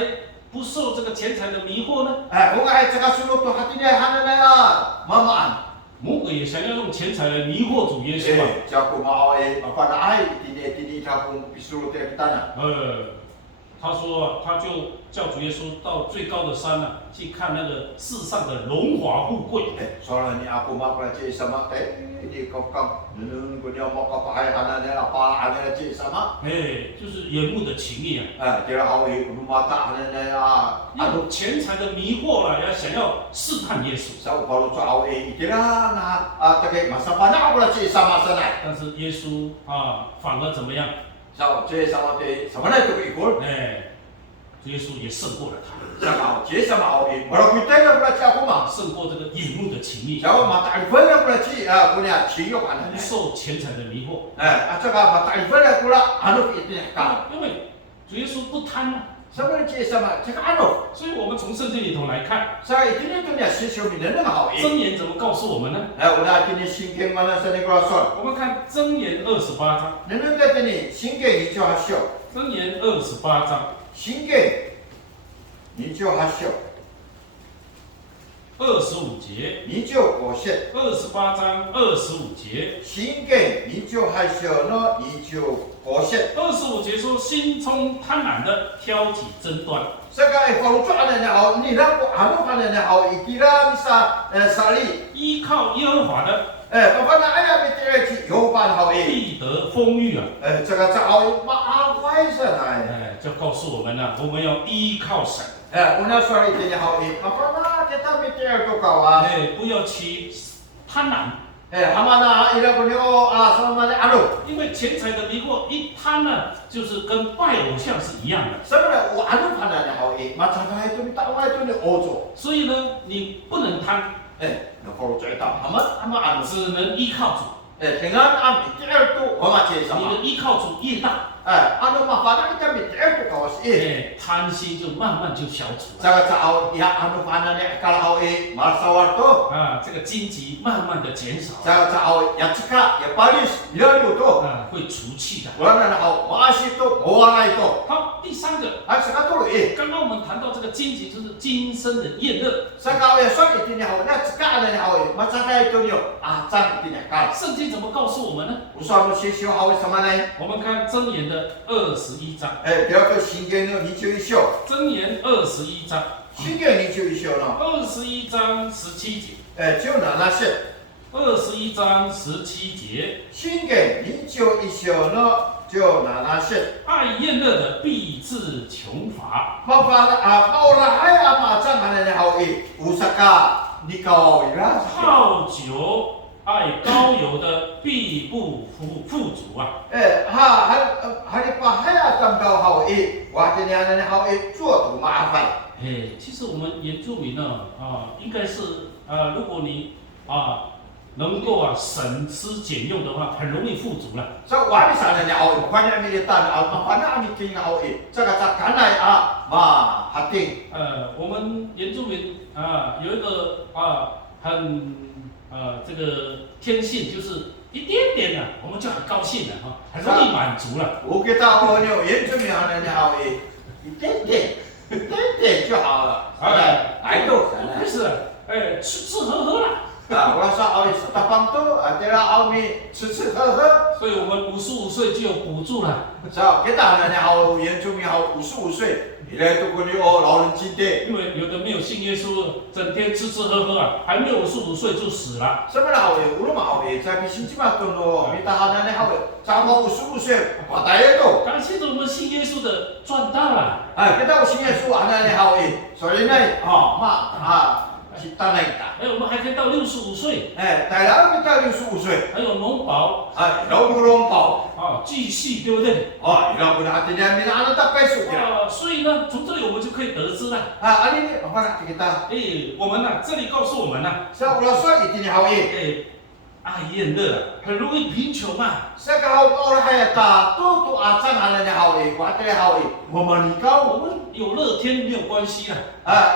不受这个钱财的迷惑呢？ Kung ay saka sunod to hati niya hanana mamaan. 魔鬼也想要用钱财来迷惑主耶稣啊。 Siya kumao mapanaay tini ka kung pisulot kita na. 他说他就叫主耶稣到最高的山去看那个世上的荣华富贵。 Soalnya ni aku makna cik sama di kokam nunun ko niya makapahay hanana apa hanana cik sama. 就是眼目的情欲啊。 Tira hawi mata hanana 用钱财的迷惑要想要试探耶稣。 sa upalo sa hawi tira na tagay masapana ako la cik sama sanay. 但是耶稣反而怎么样？ Sa cik sama te sama na ito ikol. 主主耶稣也胜过了他， Sama je sama oi. Baru kita nak pula cakap mah. 胜过这个眼目的情欲， Jauh mah tarifan nak pula punya cium 不 anak. 受钱财的迷惑。 Cakap mah tarifan nak pula anu itu nak. 因为主耶稣不贪嘛， Sama je sama cakap anu. 所以我们从圣经里头来看， Saya ini tu ni sesuatu ni nak hau. 箴言怎么告诉我们呢？ Udah ini singkeng mana saya kerasa. 我们看箴言28章， Nenek kata ni singkeng ni cakap hasil. 箴言28章 Singkeng ni cakap hasil. 25节， 你就果实， 28章25节， 心给你就害羞呢，你就果实。 25节说心中贪婪的挑起争端， Sekarang kalau tu anak ni hau, ni dah anu anak ni hau, ikira bisa sali. 依靠耶和华的 Bapa nak ayah betul lagi, yo pan hau 必得丰裕啊！这个这好马快是来。就告诉我们了，我们要依靠神， Una suara itu ni hau, apa nak kita betul tu kawan. 不要起贪婪， Hama nak ila punyo sama mana anu. 因为钱财的迷惑一贪呢，就是跟拜偶像是一样的。 Sebenarnya anu anak ni hau, macam itu ni tak itu ni ojo. 所以呢，你不能贪， Kalau cerita, hama anu. 只能依靠主。 Dengan ambil tu, hama cerita 你 sama. 的依靠主越大， Anu mah pada kita betul tu kawas. 贪心就慢慢就消除了。 Saya tahu ya anu mana ni kalau hau marsawar tu. 这个荆棘慢慢的减少， Saya tahu ya cakap ya palis ya lu tu. 会除气的。 Orang nak hau masih tu, orang itu. 好，第三个， Sekarang tu刚刚我们谈到这个荆棘，就是今生的厌乐。 Sekarang ya soal itu ni hau, nak cakap ada ni hau, macam itu ni, azam itu ni kan. 圣经怎么告诉我们呢？ Usah sisio hau sama ni. 我们看箴言的21章， Dia tu singgah ni就一宿，箴言21章， singgah ni就一宿咯。 21章17节，就那些21章17节， singgah ni就一宿咯，就那些。 爱厌乐的必致穷乏， mau lahai apa macam mana ni hau usaka ni kau ira. 好酒爱高油的必不富足啊！ hari pahai atam kau hau waktu ni anak ni hau做tu maafai. 其实我们原住民呢，应该是如果你能够省吃俭用的话，很容易富足了。 So wali sana ni hau, banyak militan, mana miting hau cakap cakap nai ma hating. 我们原住民有一个很这个天性，就是一点点的，我们就很高兴了很容易满足了。 Kita tahu ni, yang cumi anak ni hau一点点就好了。itu 不是，吃吃喝喝了。 我说好tapang tu, adalah hau ni 吃喝喝。 所以我们55岁就有补助了。 So kita anak ni hau yang cumi hau 55岁，你来都跟你老人金的。 因为有的没有信耶稣，整天吃吃喝喝还没有55岁就死了。 Sebenarnya hau ulama hau在比新基嘛多咯，比他anak ni hau sama 55岁，我大爷都。 感谢着我们信耶稣的赚大了。 kita usinya su anak ni hau所以呢，kita naik tak. 我们还可以到65岁， 大佬kita 65岁，还有农保老龙宝，继续，对不对？要不然hati dia mina anak tak pesu dia. 所以呢，从这里我们就可以得知了。 Ini apa nak kita? 我们这里告诉我们Saya ulah soal itu ni hau爱厌乐很容易贫穷啊。 Saya kau orang kaya tak tu acan anak ni hau kuat ni hau menikah. 我们有乐天没有关系啦。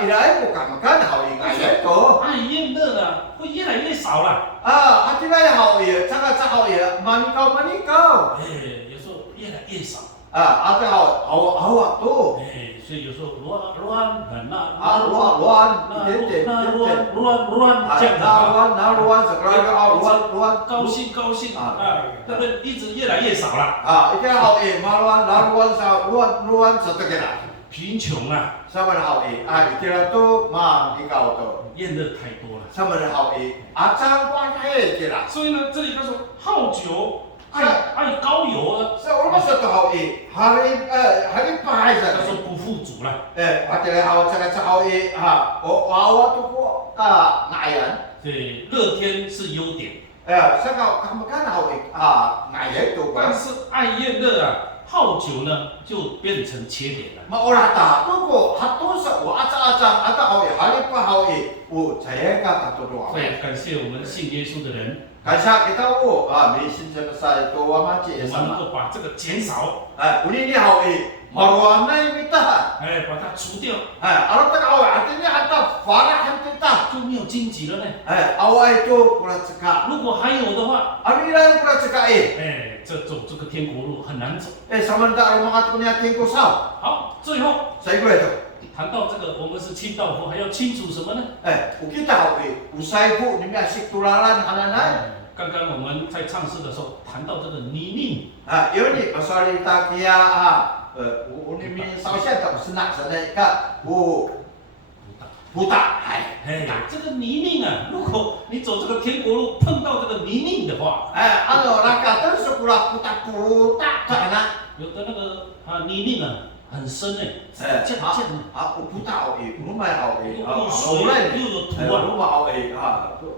Ilai bukan makan hau ngai tu. 爱厌乐呢会越来越少了。 Hati dia hau cakap hau menikah. 有时候越来越少。 Ada hau tu. 所以有时候乱很乱这样的。乱 sekarang乱。 高兴对不对？一直越来越少了。 Itu hau乱 seterusnya. 贫穷啊， Sama hau itu tu menikah tu. 厌乐太多了。 Sama hau acan kuat kira. 所以呢，这里他说好酒爱高油啊， Saya orang satu hau hari pahai 他 saja. 说不富足了。 Hati hau cakap hau awak tu ngayan. 对，乐天是优点， Saya kau kamu kan hau ngayan tu. 但是爱厌乐好酒呢就变成缺点了。 Maorata tuko hatusa wa aca-aca ata hawi halipa hawi u jayaka katudo 所 hawi. 以感谢我们信耶稣的人， Kasya kita u mi sinjana sa ito wa 我 maci 们能 sama. 够把这个减少， Uni ni hawi marwana mitahan. 哎，把它除掉， Arata ka hawi artinya hata farah hantita. 就没有荆棘了呢。 Awa itu kura ceka. 如果还有的话， Amira yung kura ceka 哎，这个天国路很难走。 samantara mga tunya tingko sao. 好，最后 Sa iko ito. 谈到这个，我们是清道夫，还要清楚什么呢？ Ukita hawi usay po ni asik tularan hananay. 刚刚我们在唱诗的时候谈到这个泥泞， Yun ni pasalita kaya unimi sa siya tapos na sa ka buta. 哎，这个泥泞啊，如果你走这个天国路碰到这个泥泞的话， Ano raka terus pura puta kana. 有的那个泥泞啊很深哎，这样的。 Puta rumah awi. 有水又有土啊， rumah awi.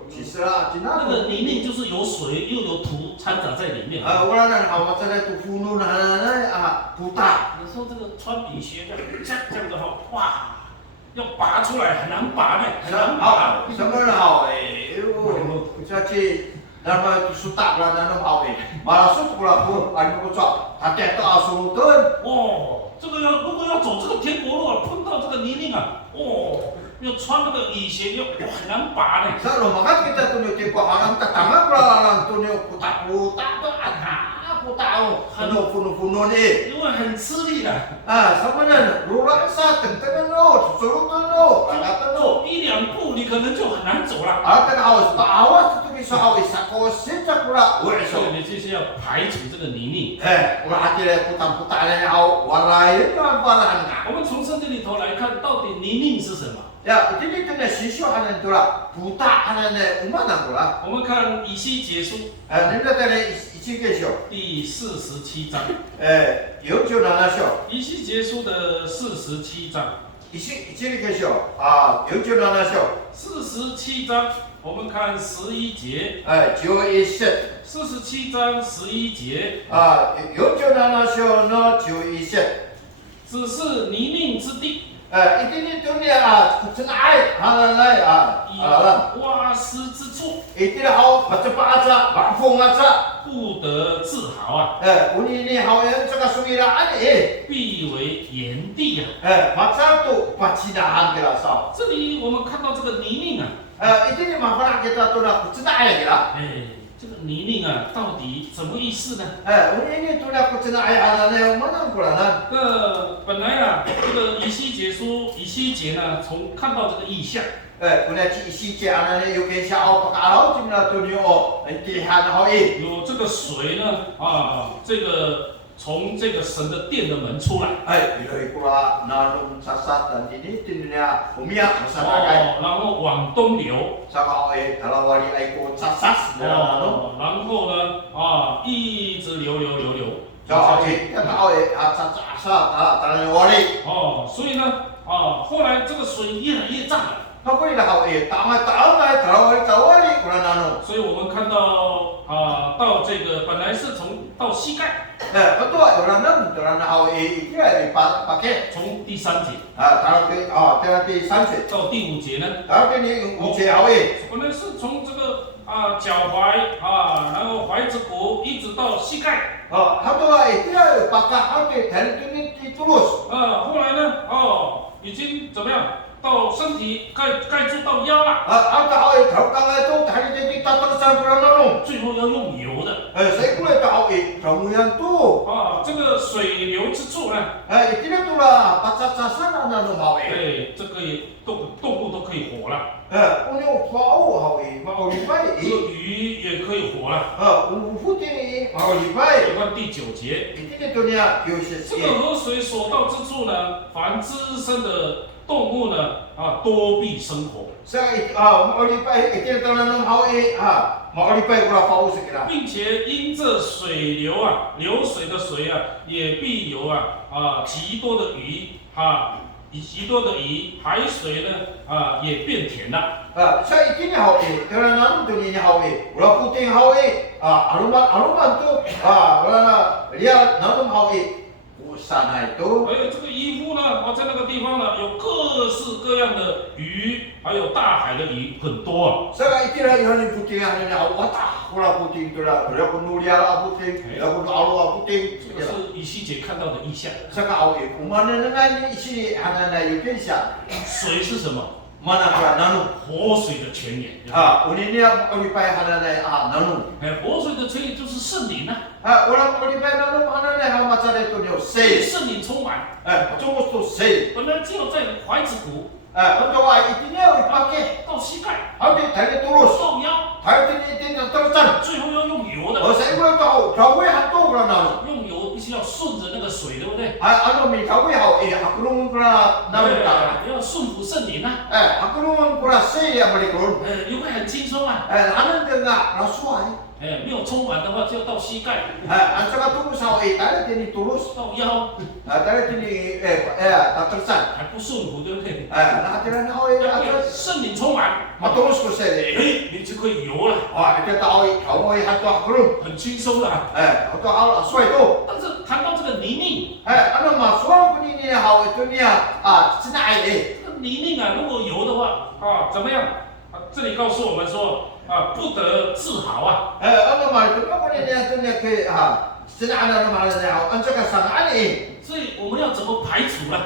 Sisra 那个 tina. 泥泞就是有水又有土掺杂在里面。 Wala na hawa sa tu puno na hananay puta. 有时候这个穿比鞋这样的话，哇，要拔出来很难拔呢，很难拔。 Sa mga hawi. Kasi Nama sutak lah nanam hawi. Malasut pula pun ada kocok. Hati tak asulutun. 哦，这个如果要走这个天国路啊，碰到这个泥泞啊，哦，要穿那个雨鞋很难拔呢。 Sa lumakat kita tunjuk tipu haram tatama pula lang tunjuk putak-putak tu putak puno ni. 因为很吃力的， Sama na rurak sa tentengan no, susulutun no, agatan no. 走一两步你可能就很难走了。 Alat awas tak awas tu bisa awas sakosin sa pula. 所 Weso. 以你就是要排除这个泥泞。 Ulah hati le putak-putak le au walai tu ampalan ka. 我们从圣经里头来看，到底泥泞是什么？ Ya, ini tu na sisyo hanan tu lah. Putak hanan le umanan tu lah. 我们看以西结书 Nila tadi isi kesyo. 第47章， Yo na syo. 以西结书的47章， isi kesyo. Yo na syo. 47章，我们看11节， Jo iset. 47章11节， Yo na syo no jo iset. 只是泥泞之地， Ini tu ni senai hanan lai 以 alam. 挖丝之处， Ini hau macam aja, bangfung aja. 不得自豪啊， Uni ni hau yang cakap sumira ani. 必为炎地啊。 Macam tu pacinahan kita sao. 这里我们看到这个泥泞啊， Ini ni masalah kita tu nak senai kita. 哎，这个泥泞啊，到底什么意思呢？ Uni ni tu nak senai hanan yang mana kulanan. 本来啊，这个以西结书以西结呢，从看到这个意象， Kuna ci isi ci hanan yang yukin siao pakarau cuma tu ni intihan hau i. 有这个水呢，这个从这个神的殿的门出来， Bila ikula nanum sasat dan ini tinnya umia masyarakat. 然后往东流， Sama kalau wali ikut sasas dalam nanum. 然后呢，一直流， Jadi kita tahu sasas tanah wali. 所以呢，后来这个水越来越涨了， Kau ni lah kau tahu kalau wali kula nanum. 所以我们看到到这个本来是到膝盖， Betul orang nanum orang hau itu dipakai. 从第3节 Taruh di sanjut. 到第5节呢， Taruh ni uji hau i. 本来是从这个脚踝然后踝子骨一直到膝盖， Hau tu itu pakai hau di dari tu ni tulus. 后来呢，已经怎么样？到身体盖住到腰了， Hau hau taruh tangan tu dari di tatang sang kula nanum. 最后要用油的。 Saya kula tahu ramuan tu. 这个水流之处呢， Itu tu lah pasal sasana nanum hau i. 对，这个也动物都可以活了， Unyu bau hau i, mau 这 lipai. 个鱼也可以活了。 Putih mau lipai. 有关第9节， Itu tu ni yo 这个河水所到之处呢，凡滋生的动物呢，多必生活， Saya mau lipai itu nanum hau i. Mau lipai kula bau sekira. 并且因这水流流水的水也必有极多的鱼极多的鱼，海水呢也变甜了。 Saya ini hau i. Kalau nanum tu ni hau i. Kula putih hau i. Aluman tu. Kula lihat nanum hau i. sana itu. 还有这个渔夫呢，在那个地方呢，有各式各样的鱼，还有大海的鱼很多啊。 Saka itira ihani puting hani na wata kula puting tula kula kunuria la puting la kunu alu la puting. 这个是以西结看到的意象。 Saka au kumana na isi hanana yukensha. 水是什么？ Mana kala nanu. 活水的泉源。 Uninia ulipai hanana nanu. 活水的泉源就是圣灵啊。 Orang ulipai nanu hanana ha macam itu nyo 被 sei. 圣灵充满。 Tunggu tu sei. 本来只有在踝子骨 Untuk itinya dipakai. 到膝盖， Habis tadi turus. 到腰， Hari ini terusan. 最后要用油的。 Saya boleh tahu, kawai hantu pula nanu. 用油必须要顺着那个水，对不对？ Ano mi kawai hau aku nung pula nanu ta. 要顺服圣灵啊。 Aku nung pula sei ya balik turun. 你会很轻松啊。 Anan tengah rasuai. 没有充满的话，就要到膝盖， Ang saka turus hau tadi ini turus. 到腰， Tadi ini tak terusan. 还不顺服，对不对？ Hatiran hau 要 atas. 圣灵充满， Maturus ko sei. 你就可以游了， Kita tahu kawai hantu aku nung. 很轻松了。 Untuk hau rasuai tu. 但是谈到这个泥泞， Ano masuk pun ini hau itu ni cina air. 这个泥泞啊，如果游的话怎么样？这里告诉我们说不得自豪啊。 Ano mal itu pun ini itu ni ke cina ada nama ada hau. Anca kesana ani. 所以我们要怎么排除呢？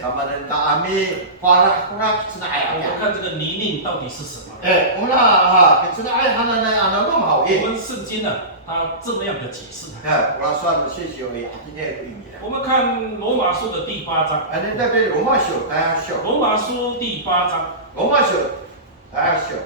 Sama dengan tak ami parah kurang cina 我 air. 们看这个泥泞到底是什么？ Mula cina air hana na ano nom hau 我们圣经呢，它这么样的解释。 Mula suatu sisi oi artinya itu ini. 我们看罗马书的第8章， Ini tapi rumah show, tayang show. 罗马书第8章 Rumah show, tayang show,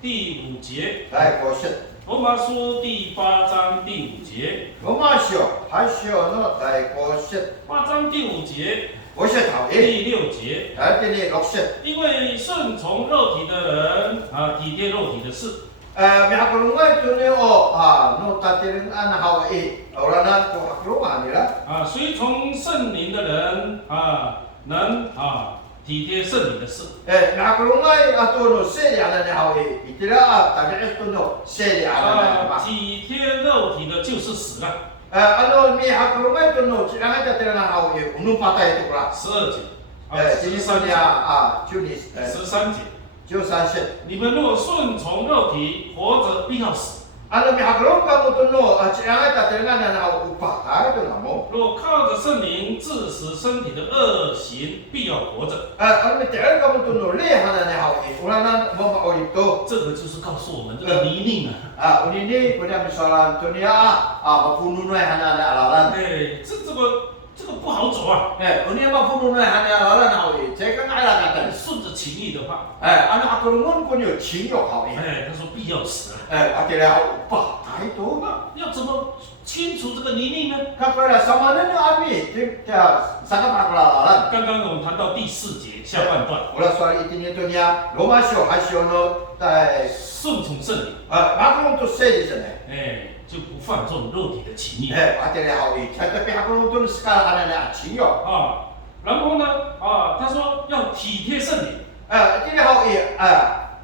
第5节， tayang koset. 罗马书第8章第5节， Rumah show, hai show no tayang koset. 8章第5节， Koset hau 第6节， tayang ini lokset. 因为顺从肉体的人体贴肉体的事， Mihak rumah itu ni no tatirin an hau oranan tu hak rumah ni lah. 随从圣灵的人能体贴圣灵的事。 Mihak rumah atau no seli ana ni hau itira tapi itu no seli ana ni. 体贴肉体的就是死了。 Ano mihak rumah itu no jangan tatirin an hau unum patah itu pula. 12节， Jadi soalnya Junis 13节， 13. 你们若顺从肉体，活着必要死； Ano mihak rumah kamu tu no jangan tatirin an hau upah itu namu. 若靠着圣灵治死身体的恶行，必要活着。 Ano mihak kamu tu no leh ana ni hau oranan mau mau itu. 这个就是告诉我们这个泥泞啊， Ini punya misalan dunia mapununai hanya ada alaran. 这个不好走啊。 Dunia mapununai hanya alaran hawi. Saya kan ada kata. 顺着情欲的话， Anak aku rungun pun有情有hawi. 他说必要死啊。 Akhirnya apa? Itu. 要怎么清除这个泥泞呢？ Kapala sama nanya ami. Dia sangat alaran. 刚刚我们谈到第4节下半段， Ulah soal itu dunia Roma show hasio no tai. 顺从圣灵， Maklum tu saya di sana. 就不犯这种肉体的情欲。 Akhirnya hawi. Tapi aku tu sekarang hanya情有。然后呢，他说要体贴圣灵。 Ini hawi.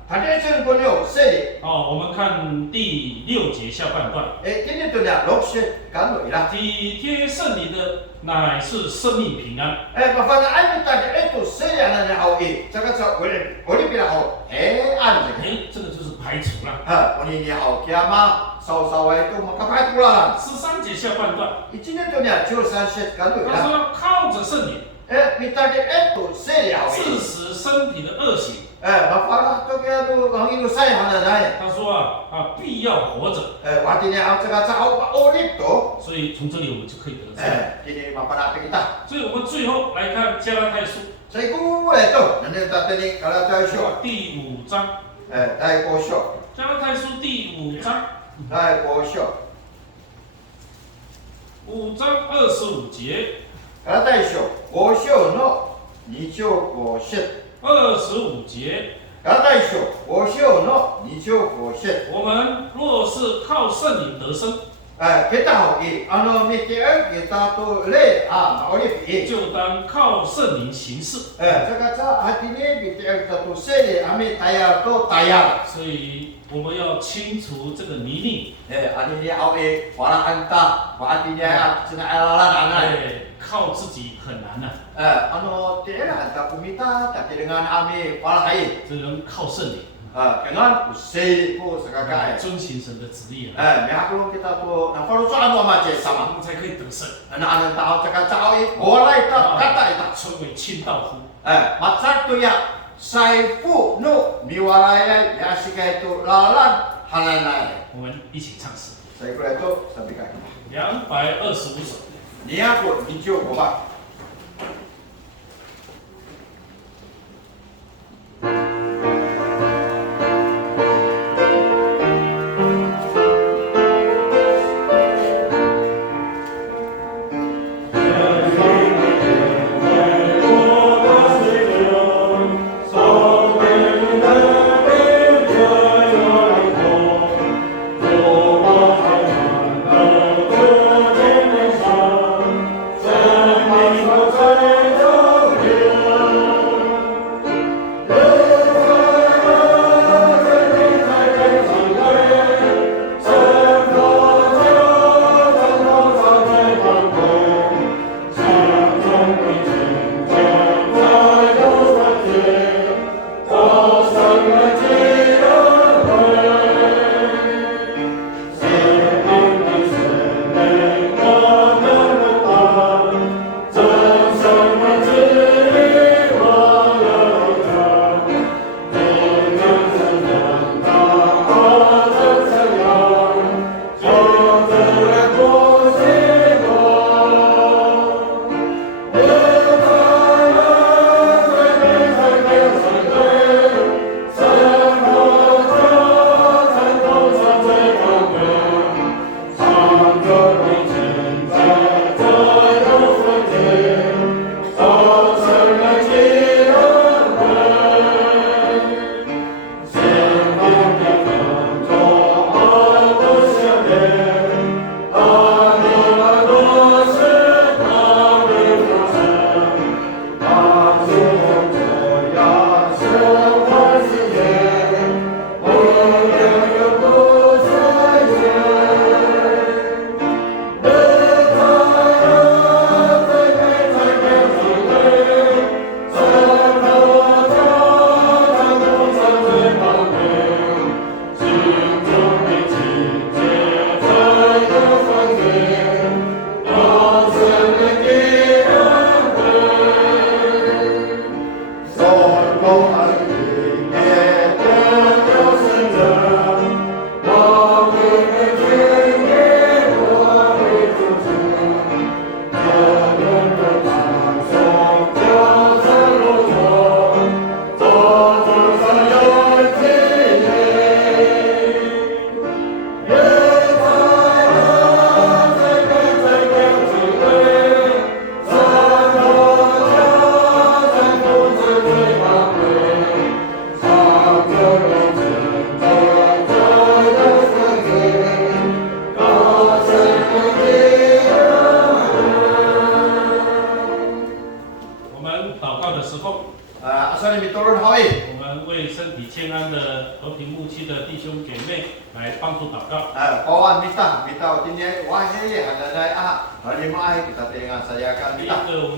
Tadi saya pun有saya. 我们看第6节下半段， Ini tu dia lokset kan lo ilah. 体贴圣灵的乃是生命平安。 Bafana ay tadi itu saya nanya hawi. Cakap cakap boleh bilang hau. Anjing. 这个就是排除了。 Ini ni hau kiamah. Saw itu maka pakai pulang. 13节下半段， Ini tu dia jurusan set kan lo 他 ilah. 说要靠着圣灵 Minta dia itu saya 治 hawi. 死身体的恶行。 Bafana tu dia tu hang itu saya hana nai. 他说必要活着。 Waktu ni hau cakap cakap olip tu. 所以从这里我们就可以得知。 Ini bapa nak kita. 所以我们最后来看加拉太书 Saya ku itu. Nanti tadi ni kalau saya show. 第5章， Saya ku show. 加拉太书第5章 Saya ku show. 5章25节， Kalau saya show, ku show no. Ni show ku set. 25节， Kalau saya show, ku show no. Ni show ku set. 我们若是靠圣灵得生， Kita tahu ano mikir kita tu le oleh pi. 就当靠圣灵行事。 Cakap hati ni mikir kita tu sele ambil tayar tu tayar. 所以我们要清除这个泥泞， Ani ni awak orang hantar, artinya cina alalan anak. 靠自己很难呐、tiada tak kumita tapi dengan ami walhai 只能靠圣灵， dengan usai ko sakakai 遵行神的旨意啊， mihak belum kita tu nak kalau soal apa macam 我 sama 们才可以得胜， anak-anak tahu cakap cawi boleh tak kata itu 成为清道夫。 macam tu ya saifu nu miwalaya ya sikai itu lalan hananai 我们一起唱诗， saya kira itu sampai kaki 225首。 ni aku hijau kobat asal ni turun hoi. 我们为身体健安的和平牧区的弟兄姐妹来帮助祷告。Kawan minta ini wahai ada kita tengah saya akan 第一 minta. 个，我们